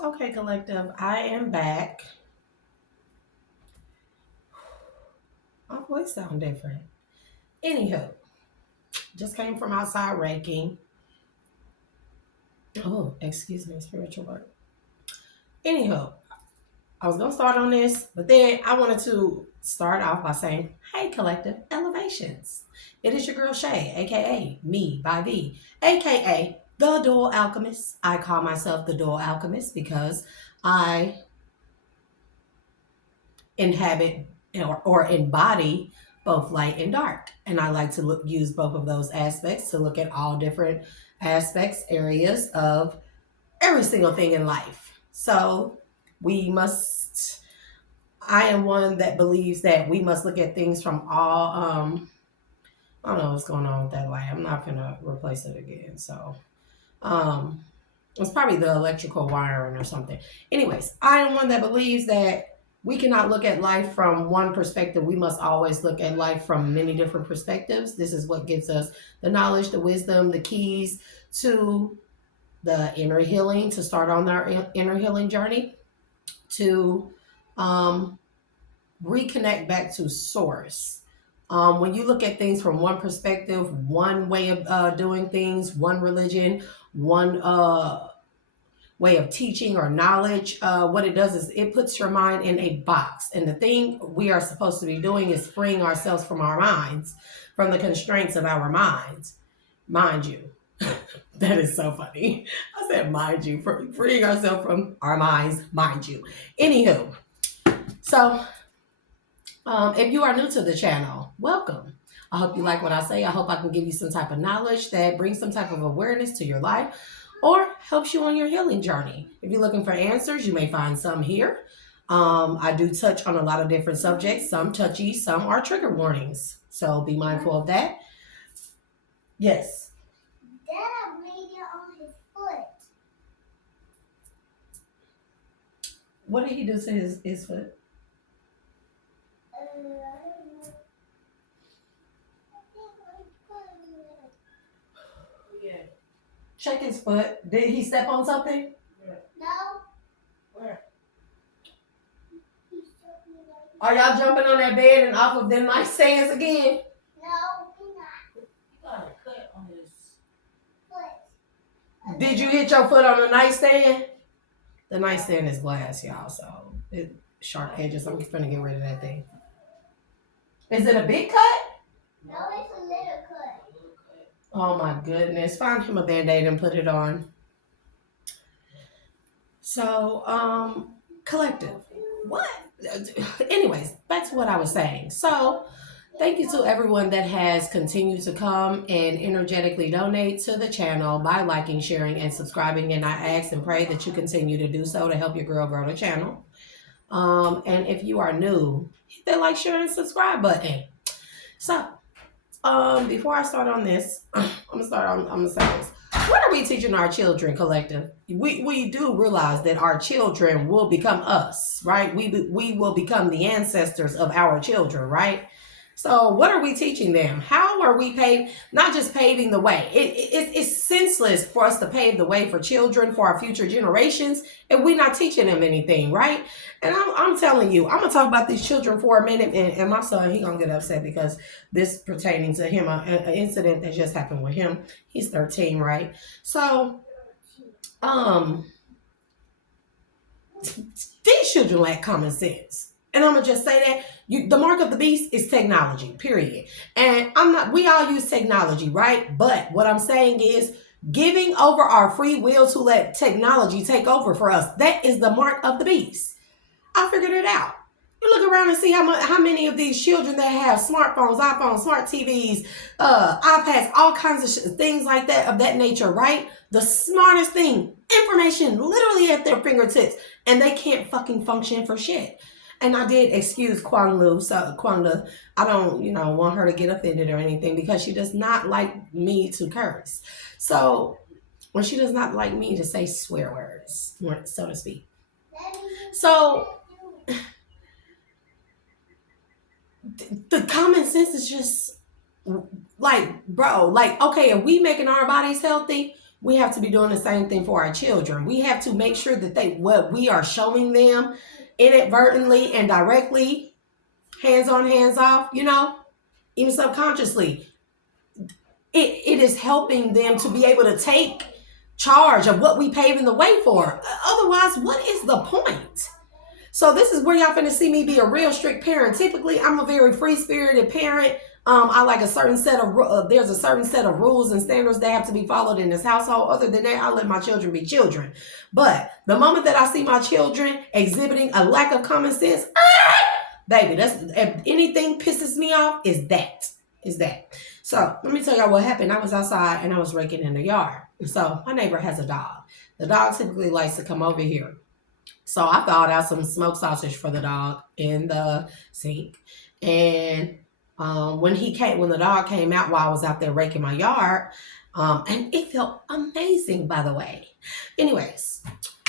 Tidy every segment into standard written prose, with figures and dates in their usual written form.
Okay, collective, I am back. My voice sound different. Anywho, just came from outside raking. Oh, excuse me, spiritual work. Anywho, I was gonna start on this, but then I wanted to start off by saying, "Hey, collective elevations! It is your girl Shay, aka Me by V, aka the Dual Alchemist. I call myself the Dual Alchemist because I inhabit or embody both light and dark. And I like to use both of those aspects to look at all different aspects, areas of every single thing in life. So we must, I am one that believes that we must look at things from all, I don't know what's going on with that light. I'm not going to replace it again. So, um, it's probably the electrical wiring or something. Anyways, I am one that believes that we cannot look at life from one perspective. We must always look at life from many different perspectives. This is what gives us the knowledge, the wisdom, the keys to the inner healing, to start on our inner healing journey, to um, reconnect back to source. When you look at things from one perspective, one way of doing things, one religion, one way of teaching or knowledge, what it does is it puts your mind in a box. And the thing we are supposed to be doing is freeing ourselves from our minds, from the constraints of our minds. Mind you, that is so funny. I said, mind you, freeing ourselves from our minds, mind you. Anywho, so if you are new to the channel, welcome. I hope you like what I say. I hope I can give you some type of knowledge that brings some type of awareness to your life or helps you on your healing journey. If you're looking for answers, you may find some here. I do touch on a lot of different subjects, some touchy, some are trigger warnings. So be mindful of that. Yes. Dad made it on his foot. What did he do to his foot? Yeah. Check his foot. Did he step on something? Yeah. No. Where? Are y'all jumping on that bed and off of them nightstands again? No, we're not. You got a cut on his foot. Did you hit your foot on the nightstand? The nightstand is glass, y'all, so it sharp edges. I'm gonna get rid of that thing. Is it a big cut? No, it's a little cut. Oh my goodness. Find him a band-aid and put it on. So, collective. What? Anyways, back to what I was saying. So, thank you to everyone that has continued to come and energetically donate to the channel by liking, sharing, and subscribing. And I ask and pray that you continue to do so to help your girl grow the channel. And if you are new, hit that like, share, and subscribe button. So, before I start on this, I'm gonna say this. What are we teaching our children, collective? We do realize that our children will become us, right? We will become the ancestors of our children, right? So what are we teaching them? How are we not just paving the way? It's senseless for us to pave the way for children, for our future generations, if we're not teaching them anything, right? And I'm telling you, I'm going to talk about these children for a minute, and my son, he going to get upset because this pertaining to him, an incident that just happened with him. He's 13, right? So, these children lack common sense. And I'm gonna just say that the mark of the beast is technology, period. And we all use technology, right? But what I'm saying is giving over our free will to let technology take over for us. That is the mark of the beast. I figured it out. You look around and see how many of these children that have smartphones, iPhones, smart TVs, iPads, all kinds of things like that of that nature, right? The smartest thing, information literally at their fingertips, and they can't fucking function for shit. And I did excuse Kwangla. I don't, want her to get offended or anything because she does not like me to curse. So, when she does not like me to say swear words, so to speak. So, the common sense is just like, bro, like, okay, if we making our bodies healthy, we have to be doing the same thing for our children. We have to make sure that what we are showing them inadvertently and directly, hands on, hands off, even subconsciously, it is helping them to be able to take charge of what we paving the way for. Otherwise, what is the point? So this is where y'all finna see me be a real strict parent. Typically, I'm a very free-spirited parent. I like there's a certain set of rules and standards that have to be followed in this household. Other than that, I let my children be children. But the moment that I see my children exhibiting a lack of common sense, baby, if anything pisses me off, is that. So let me tell y'all what happened. I was outside and I was raking in the yard. So my neighbor has a dog. The dog typically likes to come over here. So I thawed out some smoked sausage for the dog in the sink. And when the dog came out while I was out there raking my yard, and it felt amazing, by the way. Anyways,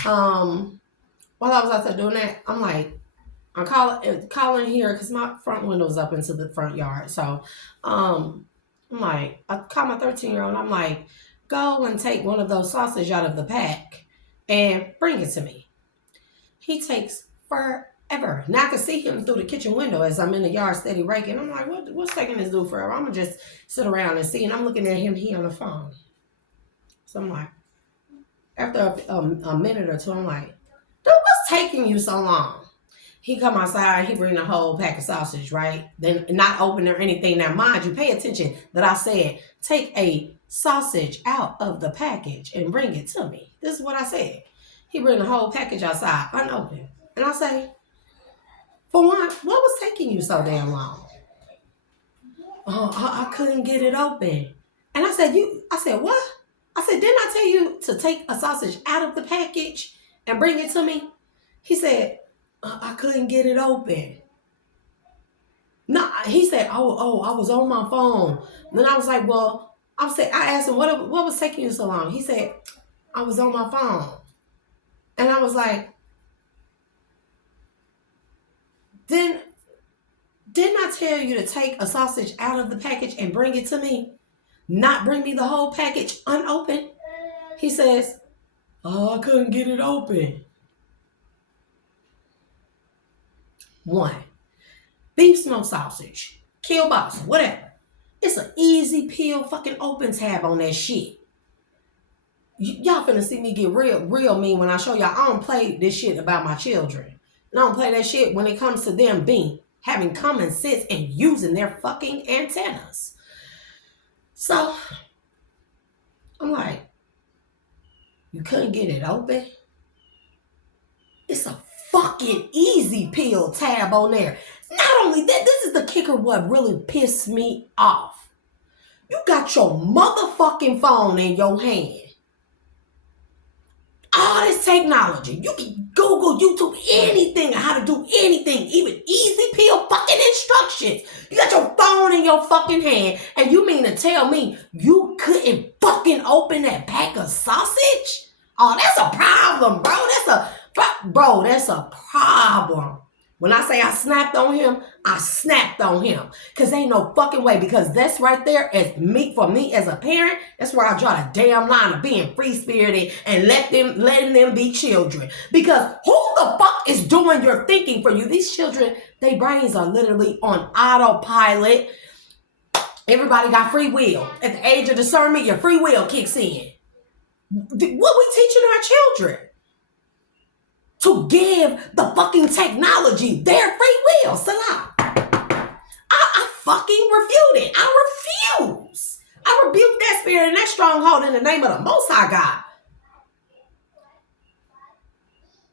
while I was out there doing that, I'm like, I'm calling here because my front window's up into the front yard. So I'm like, I call my 13-year-old. I'm like, go and take one of those sausage out of the pack and bring it to me. He takes forever. Now I can see him through the kitchen window as I'm in the yard steady raking. I'm like, what's taking this dude forever? I'm going to just sit around and see. And I'm looking at him, he on the phone. So I'm like, after a minute or two, I'm like, dude, what's taking you so long? He come outside, he bring a whole pack of sausage, right? Then not open or anything. Now, mind you, pay attention that I said, take a sausage out of the package and bring it to me. This is what I said. He bring the whole package outside, unopened. And I say, for one, what was taking you so damn long? Oh, I couldn't get it open. And I said, what? I said, didn't I tell you to take a sausage out of the package and bring it to me? He said, I couldn't get it open. No, he said, oh, I was on my phone. Then I was like, well, I asked him, what was taking you so long? He said, I was on my phone. And I was like, didn't I tell you to take a sausage out of the package and bring it to me? Not bring me the whole package unopened? He says, oh, I couldn't get it open. One, beef smoked sausage, kielbasa, whatever. It's an easy peel fucking open tab on that shit. Y'all finna see me get real mean when I show y'all. I don't play this shit about my children. I don't play that shit when it comes to them having common sense and using their fucking antennas. So, I'm like, you couldn't get it open? It's a fucking easy peel tab on there. Not only that, this is the kicker what really pissed me off. You got your motherfucking phone in your hand. All this technology. You can Google, YouTube, anything on how to do anything, even easy peel fucking instructions. You got your phone in your fucking hand, and you mean to tell me you couldn't fucking open that pack of sausage? Oh, that's a problem, bro. That's a problem. When I say I snapped on him, I snapped on him. Because ain't no fucking way. Because that's right there for me as a parent, that's where I draw the damn line of being free-spirited and letting them be children. Because who the fuck is doing your thinking for you? These children, their brains are literally on autopilot. Everybody got free will. At the age of discernment, your free will kicks in. What we teaching our children? To give the fucking technology their free will. Selah. I fucking refute it. I refuse. I rebuke that spirit and that stronghold in the name of the Most High God.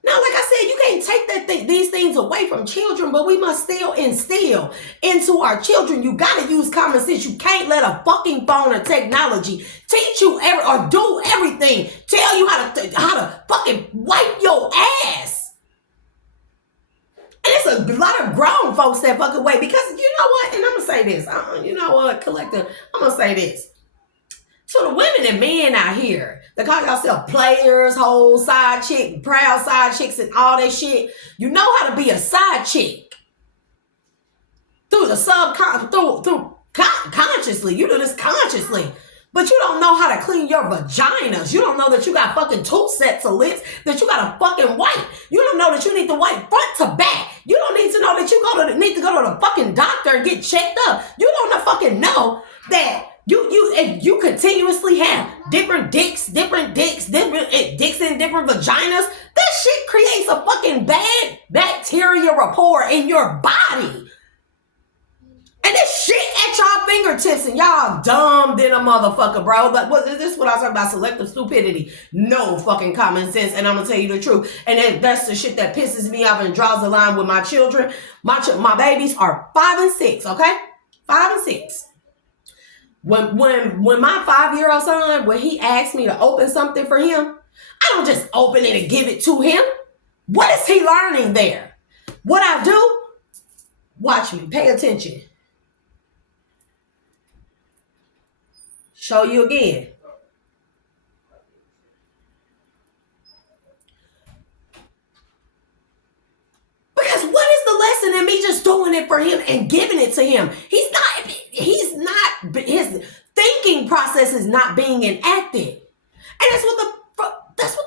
Now, like I said, you can't take these things away from children, but we must still instill into our children. You gotta use common sense. You can't let a fucking phone or technology teach you or do everything. Tell you how to fucking wipe your ass. And it's a lot of grown folks that fucking wait because you know what? And I'm gonna say this. You know what, collective? I'm gonna say this. To the women and men out here that call yourself players, whole side chick, proud side chicks, and all that shit, you know how to be a side chick through the consciously. You do this consciously, But you don't know how to clean your vaginas. You don't know that you got fucking 2 sets of lips, that you got a fucking wipe. You don't know that you need to wipe front to back. You don't need to know that you need to go to the fucking doctor and get checked up. You don't fucking know that if you continuously have different dicks in different vaginas, that shit creates a fucking bad bacteria rapport in your body. And this shit at y'all fingertips, and y'all dumb than a motherfucker, bro. But this is what I was talking about, selective stupidity. No fucking common sense, and I'm gonna tell you the truth. And that's the shit that pisses me off and draws the line with my children. My babies are 5 and 6, okay? 5 and 6. When my 5-year-old son, when he asks me to open something for him, I don't just open it and give it to him. What is he learning there? What I do? Watch me. Pay attention. Show you again. Because what is the lesson in me just doing it for him and giving it to him? He's not, his thinking process is not being enacted. And that's what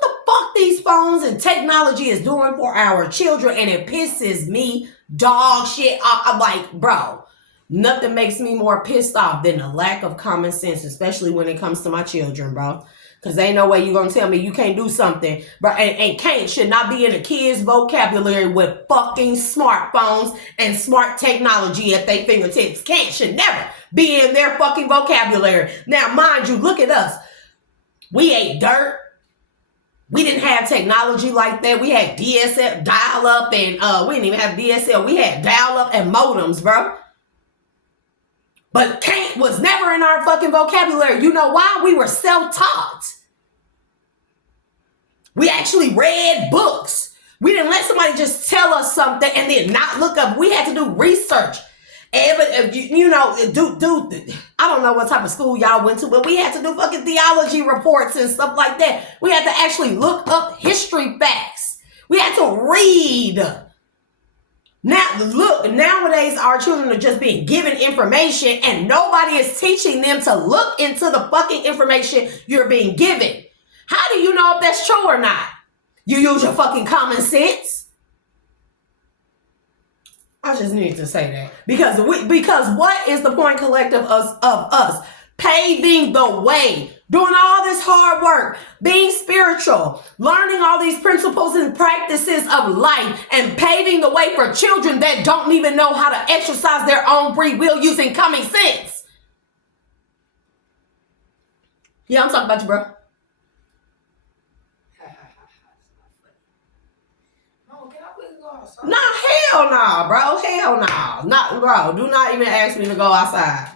the fuck these phones and technology is doing for our children. And it pisses me dog shit off. I'm like, bro, nothing makes me more pissed off than the lack of common sense, especially when it comes to my children, bro. Because ain't no way you're going to tell me you can't do something. Bro, and can't should not be in a kid's vocabulary with fucking smartphones and smart technology at their fingertips. Can't should never be in their fucking vocabulary. Now, mind you, look at us. We ate dirt. We didn't have technology like that. We had DSL, dial-up, and we didn't even have DSL. We had dial-up and modems, bro. But can't was never in our fucking vocabulary. You know why? We were self-taught. We actually read books. We didn't let somebody just tell us something and then not look up. We had to do research. I don't know what type of school y'all went to, but we had to do fucking theology reports and stuff like that. We had to actually look up history facts. We had to read. Now, look, nowadays our children are just being given information and nobody is teaching them to look into the fucking information you're being given. How do you know if that's true or not? You use your fucking common sense. I just need to say that because what is the point collective of us paving the way, doing all this hard work, being spiritual, learning all these principles and practices of life, and paving the way for children that don't even know how to exercise their own free will using common sense. Yeah, I'm talking about you, bro. Nah, hell no, bro. Hell no. Not, bro. Do not even ask me to go outside.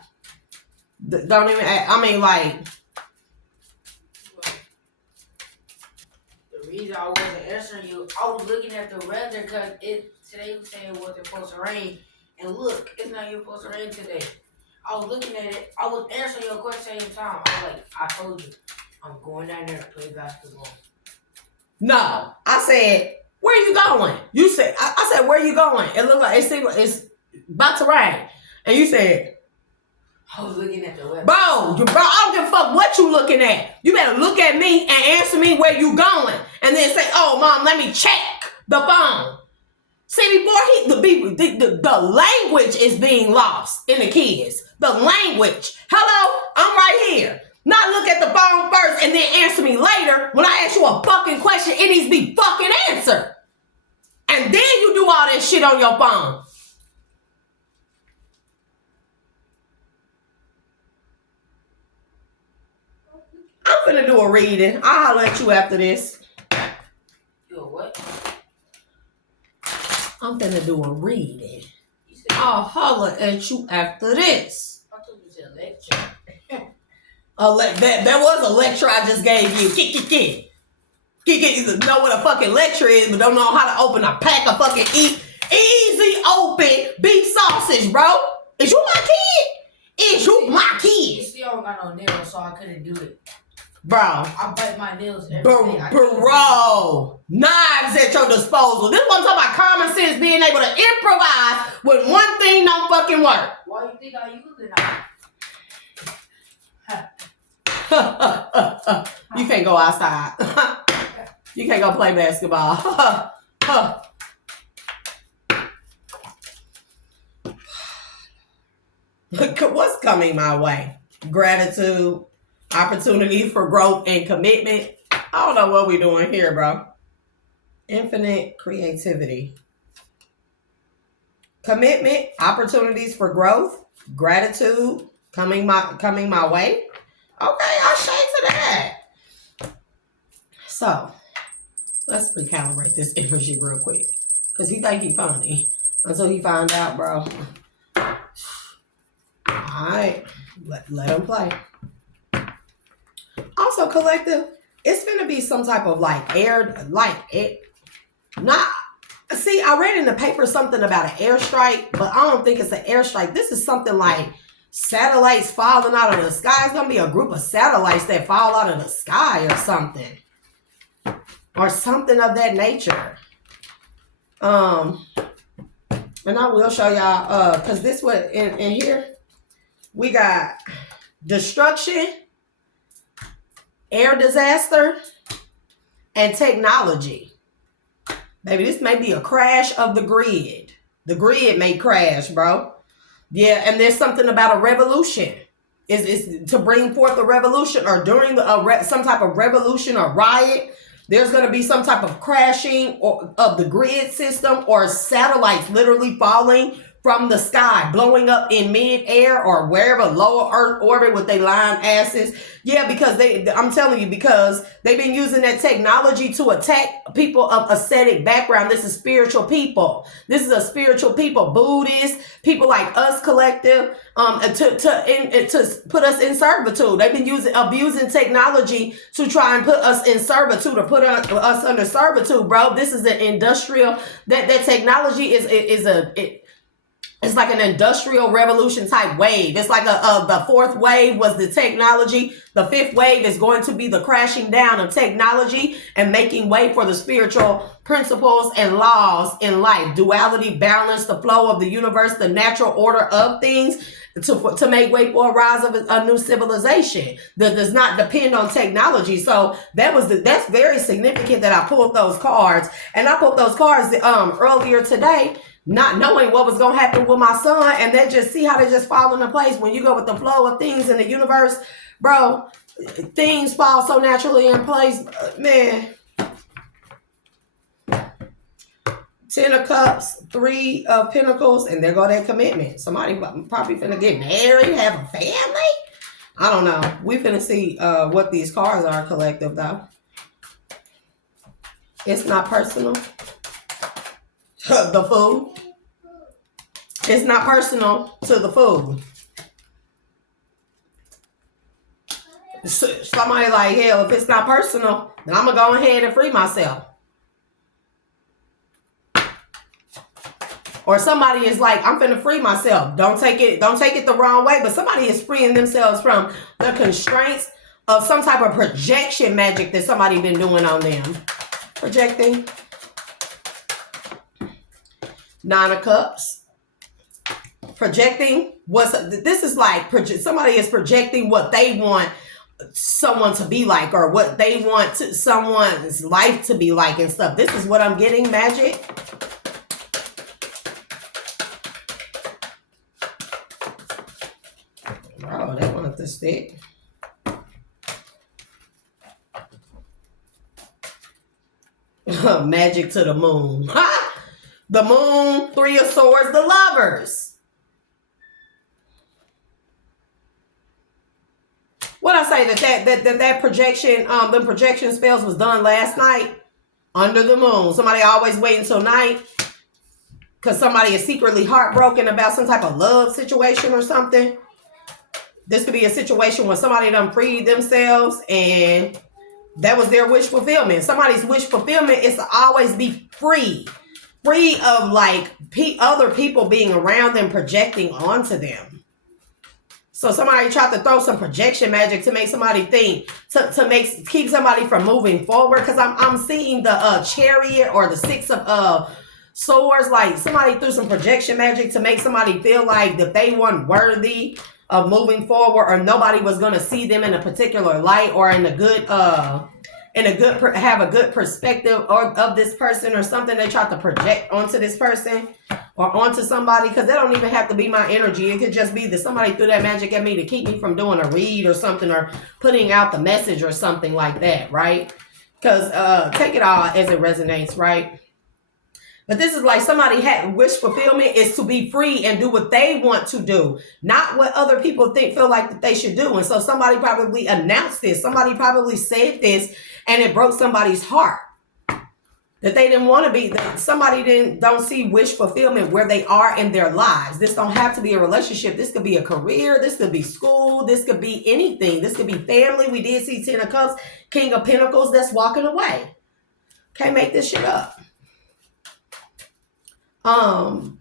Don't even ask. I mean, like. The reason I wasn't answering you, I was looking at the weather because today was saying it wasn't supposed to rain. And look, it's not even supposed to rain today. I was looking at it. I was answering your question at the same time. I was like, I told you, I'm going down there to play basketball. No, I said, where you going? You said, I said, where you going? It looked like it's about to rain. And you said, I was looking at the weather. Bro, I don't give a fuck what you looking at. You better look at me and answer me where you going. And then say, oh, mom, let me check the phone. See, before the language is being lost in the kids. The language. Hello, I'm right here. Not look at the phone first and then answer me later. When I ask you a fucking question, it needs to be fucking answered. And then you do all that shit on your phone. I'm finna do a reading. I'll holler at you after this. You a what? I'm finna do a reading. I'll holler at you after this. I thought you said lecture. That was a lecture I just gave you. You know what a fucking lecture is, but don't know how to open a pack of fucking easy open beef sausage, bro. Is you my kid? Is you my kid? You see, I don't got no nails, so I couldn't do it. Bro. I bite my nails every day. Bro. Knives at your disposal. This is what I'm talking about, common sense, being able to improvise when one thing don't fucking work. Why you think I use it now? You can't go outside. You can't go play basketball. What's coming my way? Gratitude, opportunity for growth and commitment. I don't know what we're doing here, bro. Infinite creativity. Commitment, opportunities for growth, gratitude coming my way. Okay, I'll shade to that. So let's recalibrate this energy real quick. Cause he think he funny. Until he find out, bro. Alright. Let him play. Also, collective, it's gonna be some type of like air, like it not see, I read in the paper something about an airstrike, but I don't think it's an airstrike. This is something like satellites falling out of the sky. It's gonna be a group of satellites that fall out of the sky or something. Or something of that nature. And I will show y'all because this what in here we got destruction, air disaster, and technology. Maybe this may be a crash of the grid. The grid may crash, bro. Yeah, and there's something about a revolution. Is to bring forth a revolution or during some type of revolution or riot. There's going to be some type of crashing of the grid system or satellites literally falling from the sky, blowing up in mid-air or wherever, lower Earth orbit with their lying asses. Yeah, because I'm telling you, because they've been using that technology to attack people of ascetic background. This is spiritual people. This is a spiritual people, Buddhists, people like us collective, to put us in servitude. They've been abusing technology to try and put us in servitude or put us under servitude, bro. This is an industrial, that technology it's like an industrial revolution type wave. It's like the fourth wave was the technology. The fifth wave is going to be the crashing down of technology and making way for the spiritual principles and laws in life. Duality, balance, the flow of the universe, the natural order of things to make way for a rise of a new civilization that does not depend on technology. So that's very significant that I pulled those cards. And I pulled those cards earlier today, not knowing what was going to happen with my son, and then just see how they just fall into place. When you go with the flow of things in the universe, bro, things fall so naturally in place, man. 10 of Cups, 3 of Pentacles, and there go that commitment. Somebody probably finna get married, have a family. I don't know. We finna see what these cards are, collective, though. It's not personal. The Fool. It's not personal to the Fool. Somebody like, hell, if it's not personal, then I'm going to go ahead and free myself. Or somebody is like, I'm finna free myself. Don't take it the wrong way, but somebody is freeing themselves from the constraints of some type of projection magic that somebody been doing on them. Projecting. 9 of Cups. Projecting. This is like somebody is projecting what they want someone to be like, or what they want someone's life to be like and stuff. This is what I'm getting, magic. Oh, they wanted to stick. Magic to the moon. The moon, 3 of Swords, the Lovers. What I say that projection, the projection spells was done last night under the moon. Somebody always wait until night because somebody is secretly heartbroken about some type of love situation or something. This could be a situation where somebody done freed themselves and that was their wish fulfillment. Somebody's wish fulfillment is to always be free of like other people being around them projecting onto them. So somebody tried to throw some projection magic to make somebody think, to keep somebody from moving forward. Because I'm seeing the Chariot or the 6 of Swords. Like somebody threw some projection magic to make somebody feel like that they weren't worthy of moving forward, or nobody was going to see them in a particular light or in a good have a good perspective of this person, or something they try to project onto this person or onto somebody, because that don't even have to be my energy. It could just be that somebody threw that magic at me to keep me from doing a read or something, or putting out the message or something like that, right? Because take it all as it resonates, right? But this is like somebody had wish fulfillment is to be free and do what they want to do, not what other people feel like that they should do. And so somebody probably announced this, somebody probably said this, and it broke somebody's heart that they didn't want to be. That somebody don't see wish fulfillment where they are in their lives. This don't have to be a relationship. This could be a career. This could be school. This could be anything. This could be family. We did see 10 of Cups, King of Pentacles that's walking away. Can't make this shit up.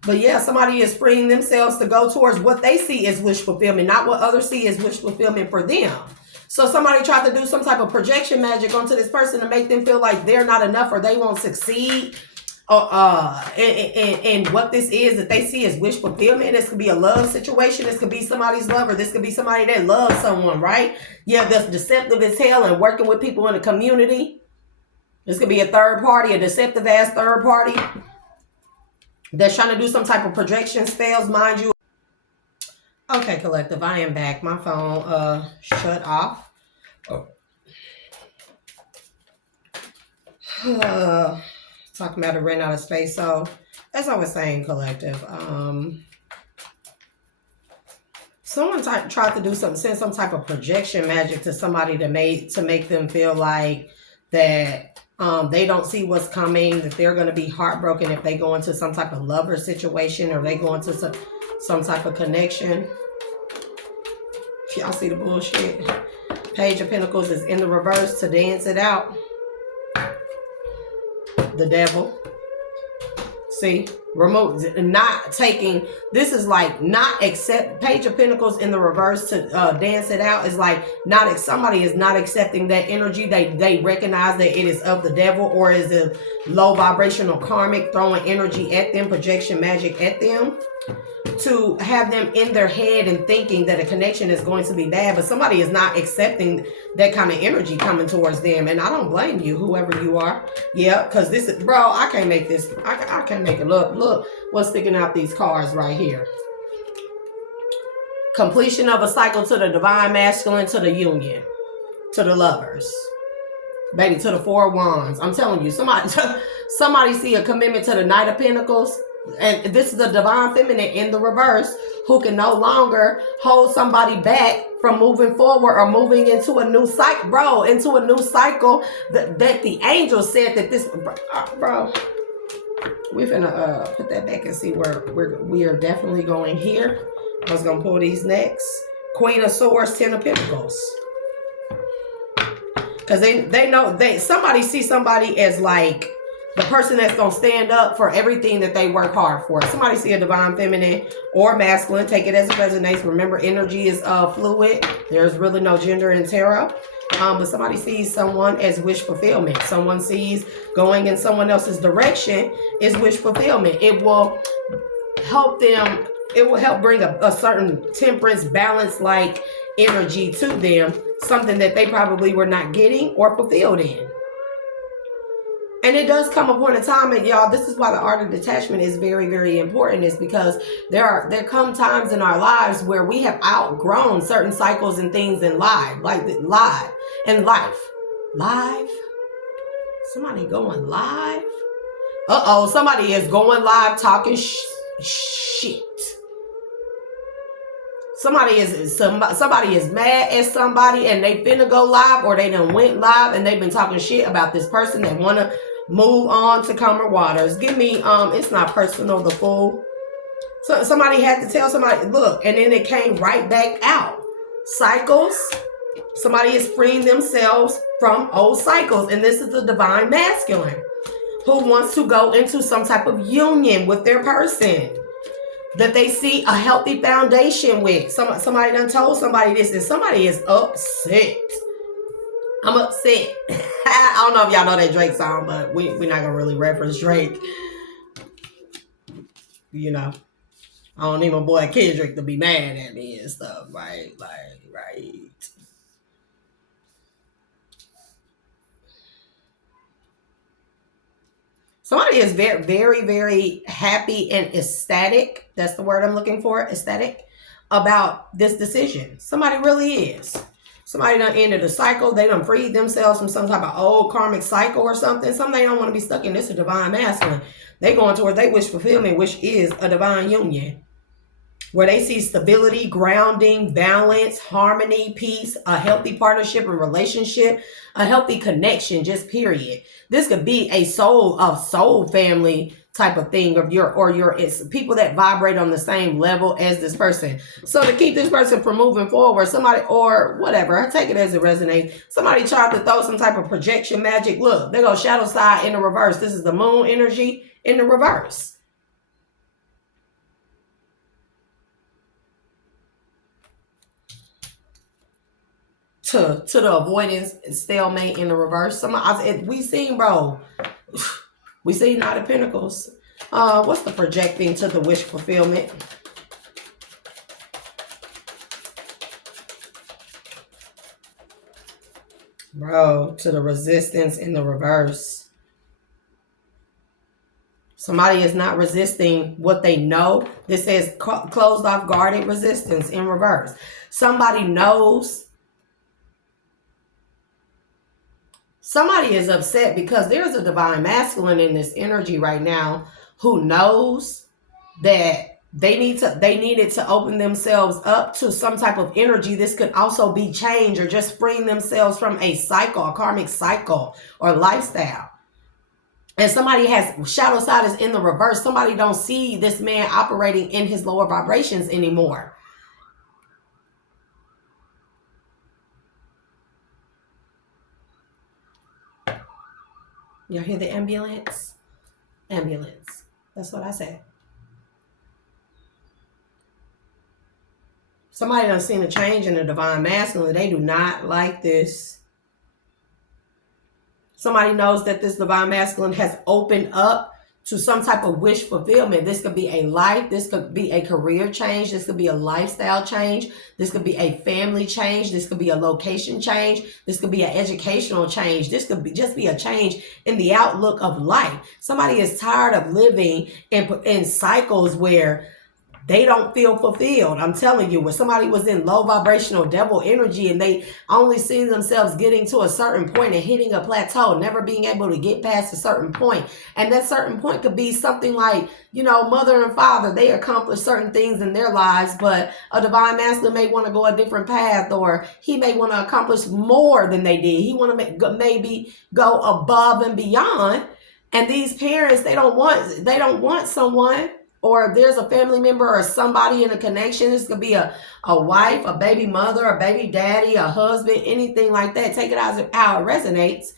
But yeah, somebody is freeing themselves to go towards what they see as wish fulfillment, not what others see as wish fulfillment for them. So somebody tried to do some type of projection magic onto this person to make them feel like they're not enough or they won't succeed. And what this is that they see as wish fulfillment. This could be a love situation. This could be somebody's lover. This could be somebody that loves someone, right? Yeah, that's deceptive as hell and working with people in the community. This could be a third party, a deceptive ass third party that's trying to do some type of projection spells, mind you. Okay, collective, I am back. My phone shut off. Talking about it ran out of space. So as I was saying, collective, someone tried to do something, send some type of projection magic to somebody to make them feel like that they don't see what's coming, that they're going to be heartbroken if they go into some type of lover situation, or they go into some type of connection. If y'all see the bullshit, Page of Pentacles is in the reverse to dance it out. The devil. See, remote, not taking, this is like not accept. Page of Pentacles in the reverse to dance it out is like not, somebody is not accepting that energy. They recognize that it is of the devil, or is a low vibrational karmic throwing energy at them, projection magic at them, to have them in their head and thinking that a connection is going to be bad. But somebody is not accepting that kind of energy coming towards them. And I don't blame you, whoever you are. Yeah, because this is, bro, I can't make this. I can't make it. Look what's sticking out these cards right here. Completion of a cycle to the divine masculine, to the union, to the lovers. Baby, to the Four of Wands. I'm telling you, somebody see a commitment to the Knight of Pentacles. And this is the divine feminine in the reverse, who can no longer hold somebody back from moving forward or moving into a new cycle, bro, into a new cycle that the angel said that this, bro, we're gonna put that back and see where we are definitely going here. I was gonna pull these next. Queen of Swords, 10 of Pentacles. Because they know, somebody see somebody as like the person that's going to stand up for everything that they work hard for. Somebody see a divine feminine or masculine. Take it as it resonates. Remember, energy is fluid. There's really no gender in tarot. But somebody sees someone as wish fulfillment. Someone sees going in someone else's direction is wish fulfillment. It will help them. It will help bring a certain temperance, balance like energy to them. Something that they probably were not getting or fulfilled in. And it does come upon a time, and y'all, this is why the art of detachment is very, very important, is because there come times in our lives where we have outgrown certain cycles and things in life. Somebody going live? Uh-oh, somebody is going live talking shit. Somebody is mad at somebody and they finna go live, or they done went live and they've been talking shit about this person that wanna move on to calmer waters. Give me, it's not personal, the Fool. So somebody had to tell somebody, look, and then it came right back out. Cycles. Somebody is freeing themselves from old cycles. And this is the divine masculine who wants to go into some type of union with their person that they see a healthy foundation with. Somebody done told somebody this, and somebody is upset. I'm upset. I don't know if y'all know that Drake song, but we're not going to really reference Drake. You know. I don't need my boy Kendrick to be mad at me and stuff, right? Right. Somebody is very, very, very happy and ecstatic. That's the word I'm looking for, ecstatic, about this decision. Somebody really is. Somebody done ended a cycle. They done freed themselves from some type of old karmic cycle or something. Somebody don't want to be stuck in this a divine masculine. They going toward they wish fulfillment, which is a divine union, where they see stability, grounding, balance, harmony, peace, a healthy partnership and relationship, a healthy connection, just period. This could be a soul family type of thing of your it's people that vibrate on the same level as this person. So to keep this person from moving forward, somebody or whatever, I take it as it resonates. Somebody tried to throw some type of projection magic. Look, they go shadow side in the reverse. This is the moon energy in the reverse. To the avoidance stalemate in the reverse. We seen, bro. We seen Knight of Pentacles. What's the projecting to the wish fulfillment? Bro, to the resistance in the reverse. Somebody is not resisting what they know. This says closed off, guarded resistance in reverse. Somebody knows. Somebody is upset because there's a divine masculine in this energy right now who knows that they needed to open themselves up to some type of energy. This could also be change or just freeing themselves from a cycle, a karmic cycle or lifestyle. And somebody has shadow side is in the reverse. Somebody don't see this man operating in his lower vibrations anymore. Y'all hear the ambulance? Ambulance. That's what I said. Somebody done seen a change in the divine masculine. They do not like this. Somebody knows that this divine masculine has opened up to some type of wish fulfillment. This could be a life. This could be a career change. This could be a lifestyle change. This could be a family change. This could be a location change. This could be an educational change. This could be just be a change in the outlook of life. Somebody is tired of living in cycles where they don't feel fulfilled. I'm telling you, when somebody was in low vibrational devil energy and they only see themselves getting to a certain point and hitting a plateau, never being able to get past a certain point. And that certain point could be something like, mother and father, they accomplish certain things in their lives, but a divine masculine may want to go a different path, or he may want to accomplish more than they did. He want to maybe go above and beyond. And these parents, they don't want someone, or there's a family member or somebody in a connection. This could be a wife, a baby mother, a baby daddy, a husband, anything like that. Take it as how it resonates.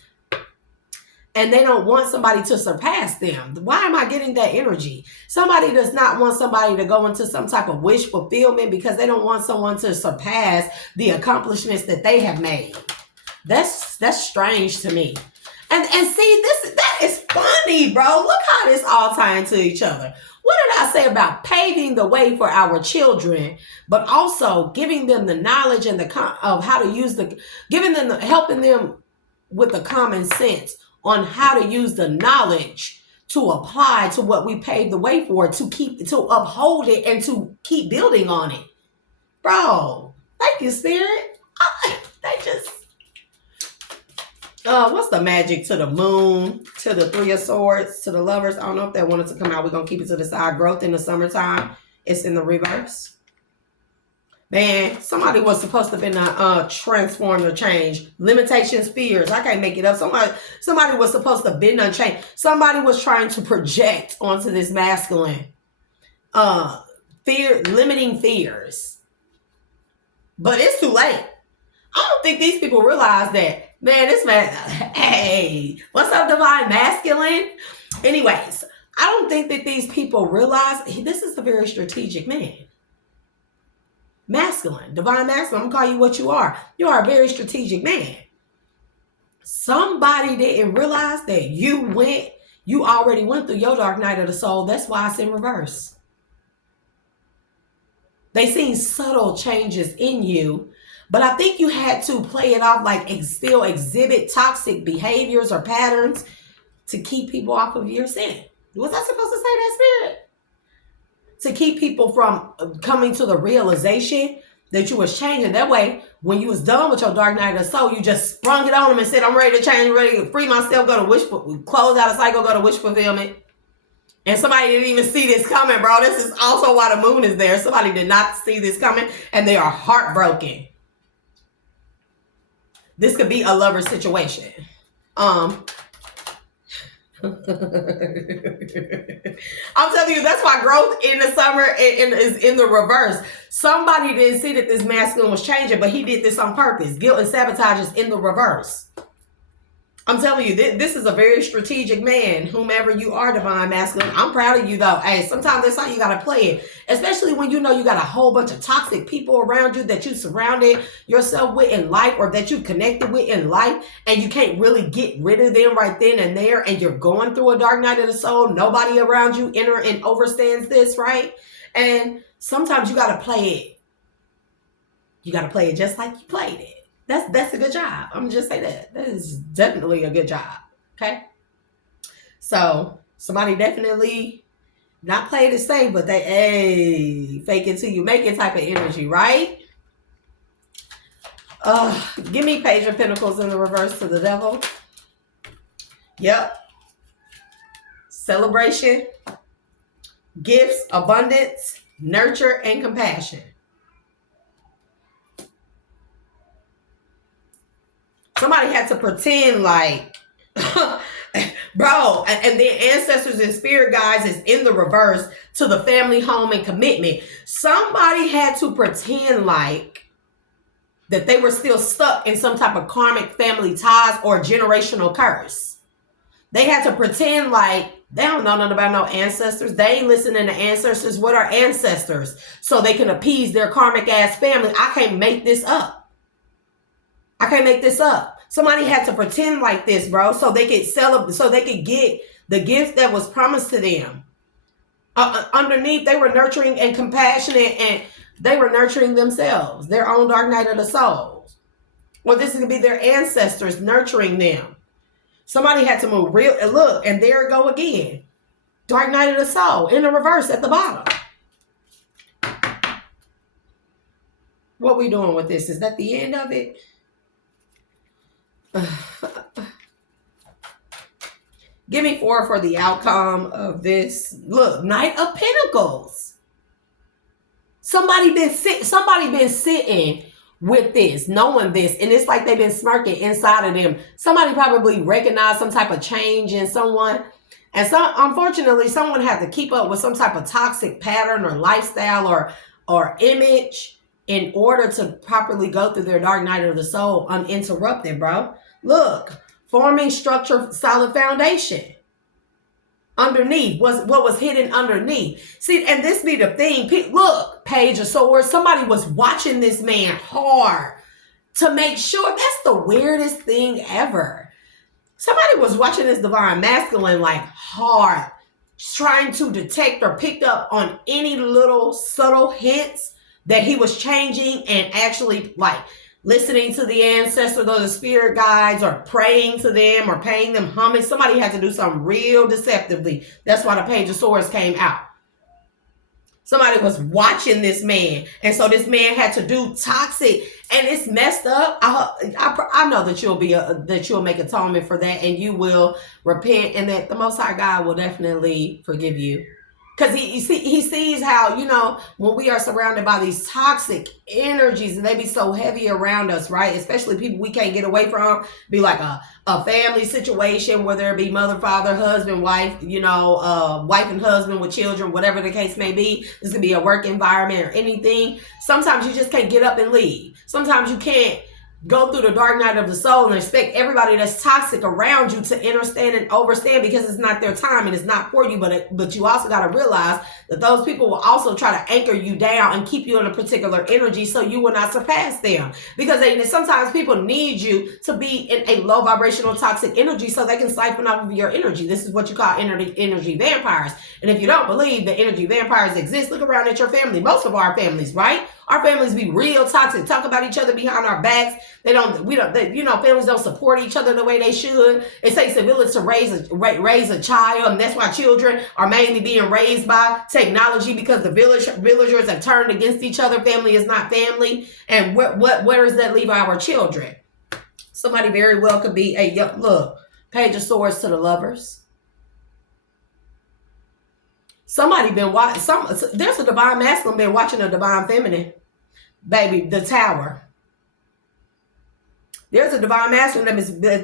And they don't want somebody to surpass them. Why am I getting that energy? Somebody does not want somebody to go into some type of wish fulfillment because they don't want someone to surpass the accomplishments that they have made. That's strange to me. And see, that is funny, bro. Look how this all ties into each other. What did I say about paving the way for our children, but also giving them the knowledge and of how to use helping them with the common sense on how to use the knowledge to apply to what we paved the way for, to uphold it and to keep building on it. Bro, thank you, Spirit. They just... what's the magic to the moon, to the Three of Swords, to the Lovers? I don't know if that wanted to come out. We're going to keep it to the side. Growth in the summertime. It's in the reverse. Man, somebody was supposed to have been transformed or changed. Limitations, fears. I can't make it up. Somebody was supposed to have been unchanged. Somebody was trying to project onto this masculine. Limiting fears. But it's too late. I don't think these people realize that. Man, this man, hey, what's up, divine masculine? Anyways, I don't think that these people realize this is a very strategic man. Masculine, divine masculine, I'm gonna call you what you are. You are a very strategic man. Somebody didn't realize that you already went through your dark night of the soul. That's why it's in reverse. They seen subtle changes in you, but I think you had to play it off like still exhibit toxic behaviors or patterns to keep people off of your sin. Was I supposed to say that, Spirit? To keep people from coming to the realization that you was changing. That way, when you was done with your dark night of the soul, you just sprung it on them and said, I'm ready to change, ready to free myself, go to close out a cycle, go to wish fulfillment. And somebody didn't even see this coming, bro. This is also why the moon is there. Somebody did not see this coming, and they are heartbroken. This could be a lover situation. I'm telling you, that's why growth in the summer is in the reverse. Somebody didn't see that this masculine was changing, but he did this on purpose. Guilt and sabotage is in the reverse. I'm telling you, this is a very strategic man, whomever you are, divine masculine. I'm proud of you, though. Hey, sometimes that's how you got to play it, especially when you know you got a whole bunch of toxic people around you that you surrounded yourself with in life, or that you connected with in life, and you can't really get rid of them right then and there, and you're going through a dark night of the soul. Nobody around you enter and overstands this, right? And sometimes you got to play it. You got to play it just like you played it. That's a good job. I'm gonna just say that. That is definitely a good job. Okay. So somebody definitely not played it safe, but they fake it till you make it type of energy, right? Give me Page of Pentacles in the reverse to the devil. Yep. Celebration, gifts, abundance, nurture, and compassion. Somebody had to pretend like, bro, and their ancestors and spirit guides is in the reverse to the family, home, and commitment. Somebody had to pretend like that they were still stuck in some type of karmic family ties or generational curse. They had to pretend like they don't know nothing about no ancestors. They ain't listening to ancestors. What are ancestors? So they can appease their karmic ass family. I can't make this up. I can't make this up. Somebody had to pretend like this, bro, so they could celebrate, so they could get the gift that was promised to them. Underneath, they were nurturing and compassionate, and they were nurturing themselves, their own dark night of the souls. Well, this is going to be their ancestors nurturing them. Somebody had to move real. Look, and there it go again. Dark night of the soul in the reverse at the bottom. What we doing with this? Is that the end of it? Give me 4 for the outcome of this. Look, Knight of Pentacles. Somebody been sitting with this, knowing this, and it's like they've been smirking inside of them. Somebody probably recognized some type of change in someone, and unfortunately, someone had to keep up with some type of toxic pattern or lifestyle or image in order to properly go through their dark night of the soul uninterrupted, bro. Look, forming structure, solid foundation. Underneath what was hidden underneath. See, and this be the thing. Look, Page of Swords. Somebody was watching this man hard to make sure. That's the weirdest thing ever. Somebody was watching this divine masculine like hard, trying to detect or pick up on any little subtle hints that he was changing, and actually like listening to the ancestors or the spirit guides, or praying to them, or paying them homage. Somebody had to do something real deceptively. That's why the Page of Swords came out. Somebody was watching this man, and so this man had to do toxic, and it's messed up. I know that you'll make atonement for that, and you will repent, and that the Most High God will definitely forgive you. Because he sees how, when we are surrounded by these toxic energies, and they be so heavy around us, right? Especially people we can't get away from. Be like a family situation, whether it be mother, father, husband, wife, wife and husband with children, whatever the case may be. This could be a work environment or anything. Sometimes you just can't get up and leave. Sometimes you can't go through the dark night of the soul and expect everybody that's toxic around you to understand and overstand, because it's not their time and it's not for you. But you also got to realize that those people will also try to anchor you down and keep you in a particular energy so you will not surpass them. Because sometimes people need you to be in a low vibrational toxic energy so they can siphon off of your energy. This is what you call energy vampires. And if you don't believe that energy vampires exist, look around at your family. Most of our families, right? Our families be real toxic, talk about each other behind our backs. Families don't support each other the way they should. It takes a village to raise a child, and that's why children are mainly being raised by technology, because the villagers have turned against each other. Family is not family. And where does that leave our children? Somebody very well could be Page of Swords to the Lovers. Somebody been watching. There's a divine masculine been watching a divine feminine, baby. The Tower. There's a divine masculine